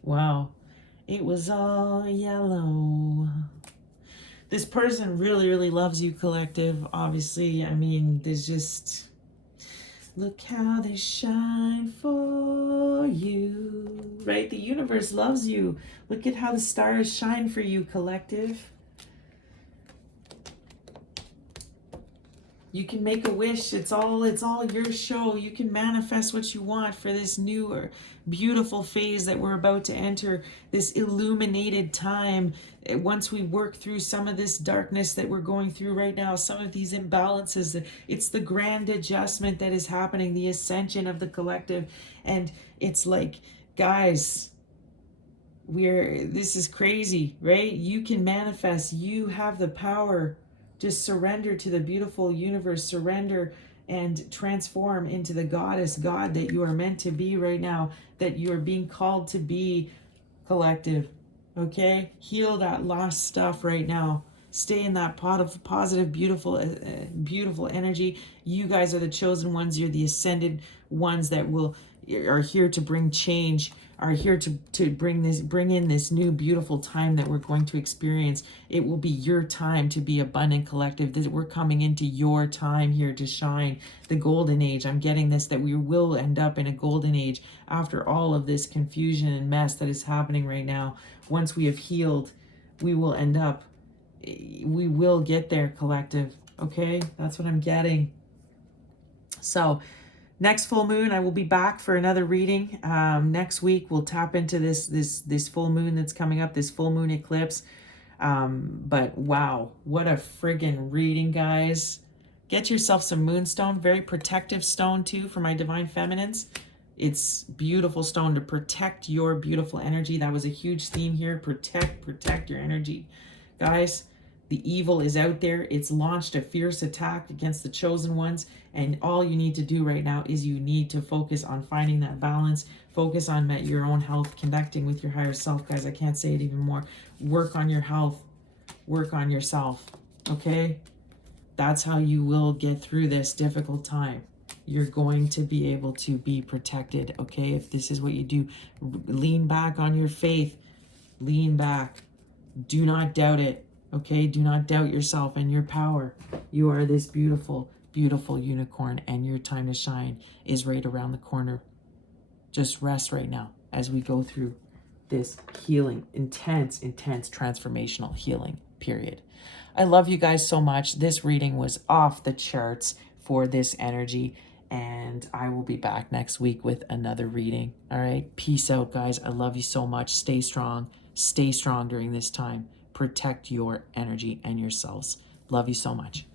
Wow. It was all yellow. This person really, really loves you, collective. Obviously, I mean, there's just... Look how they shine for you. Right? The universe loves you. Look at how the stars shine for you, collective. You can make a wish. It's all your show. You can manifest what you want for this new or beautiful phase that we're about to enter, this illuminated time. Once we work through some of this darkness that we're going through right now, some of these imbalances, it's the grand adjustment that is happening, the ascension of the collective. And it's like, guys, this is crazy, right? You can manifest. You have the power. Just surrender to the beautiful universe, surrender and transform into the goddess, God that you are meant to be right now, that you are being called to be, collective, okay? Heal that lost stuff right now. Stay in that pot of positive, beautiful, beautiful energy. You guys are the chosen ones. You're the ascended ones that are here to bring change, are here to bring in this new beautiful time that we're going to experience. It will be your time to be abundant, collective. We're coming into your time here to shine, the golden age. I'm getting this, that we will end up in a golden age after all of this confusion and mess that is happening right now. Once we have healed, we will get there, collective. Okay, that's what I'm getting. So next full moon, I will be back for another reading. Next week, we'll tap into this full moon that's coming up, this full moon eclipse. But wow, what a friggin' reading, guys. Get yourself some moonstone, very protective stone too for my divine feminines. It's beautiful stone to protect your beautiful energy. That was a huge theme here. Protect your energy. Guys, the evil is out there. It's launched a fierce attack against the chosen ones. And all you need to do right now is you need to focus on finding that balance. Focus on your own health, connecting with your higher self. Guys, I can't say it even more. Work on your health. Work on yourself. Okay? That's how you will get through this difficult time. You're going to be able to be protected, okay? If this is what you do, lean back on your faith. Lean back. Do not doubt it, okay? Do not doubt yourself and your power. You are this beautiful, beautiful unicorn, and your time to shine is right around the corner. Just rest right now as we go through this healing, intense, transformational healing period. I love you guys so much. This reading was off the charts for this energy, and I will be back next week with another reading. All right. Peace out, guys. I love you so much. Stay strong. Stay strong during this time. Protect your energy and yourselves. Love you so much.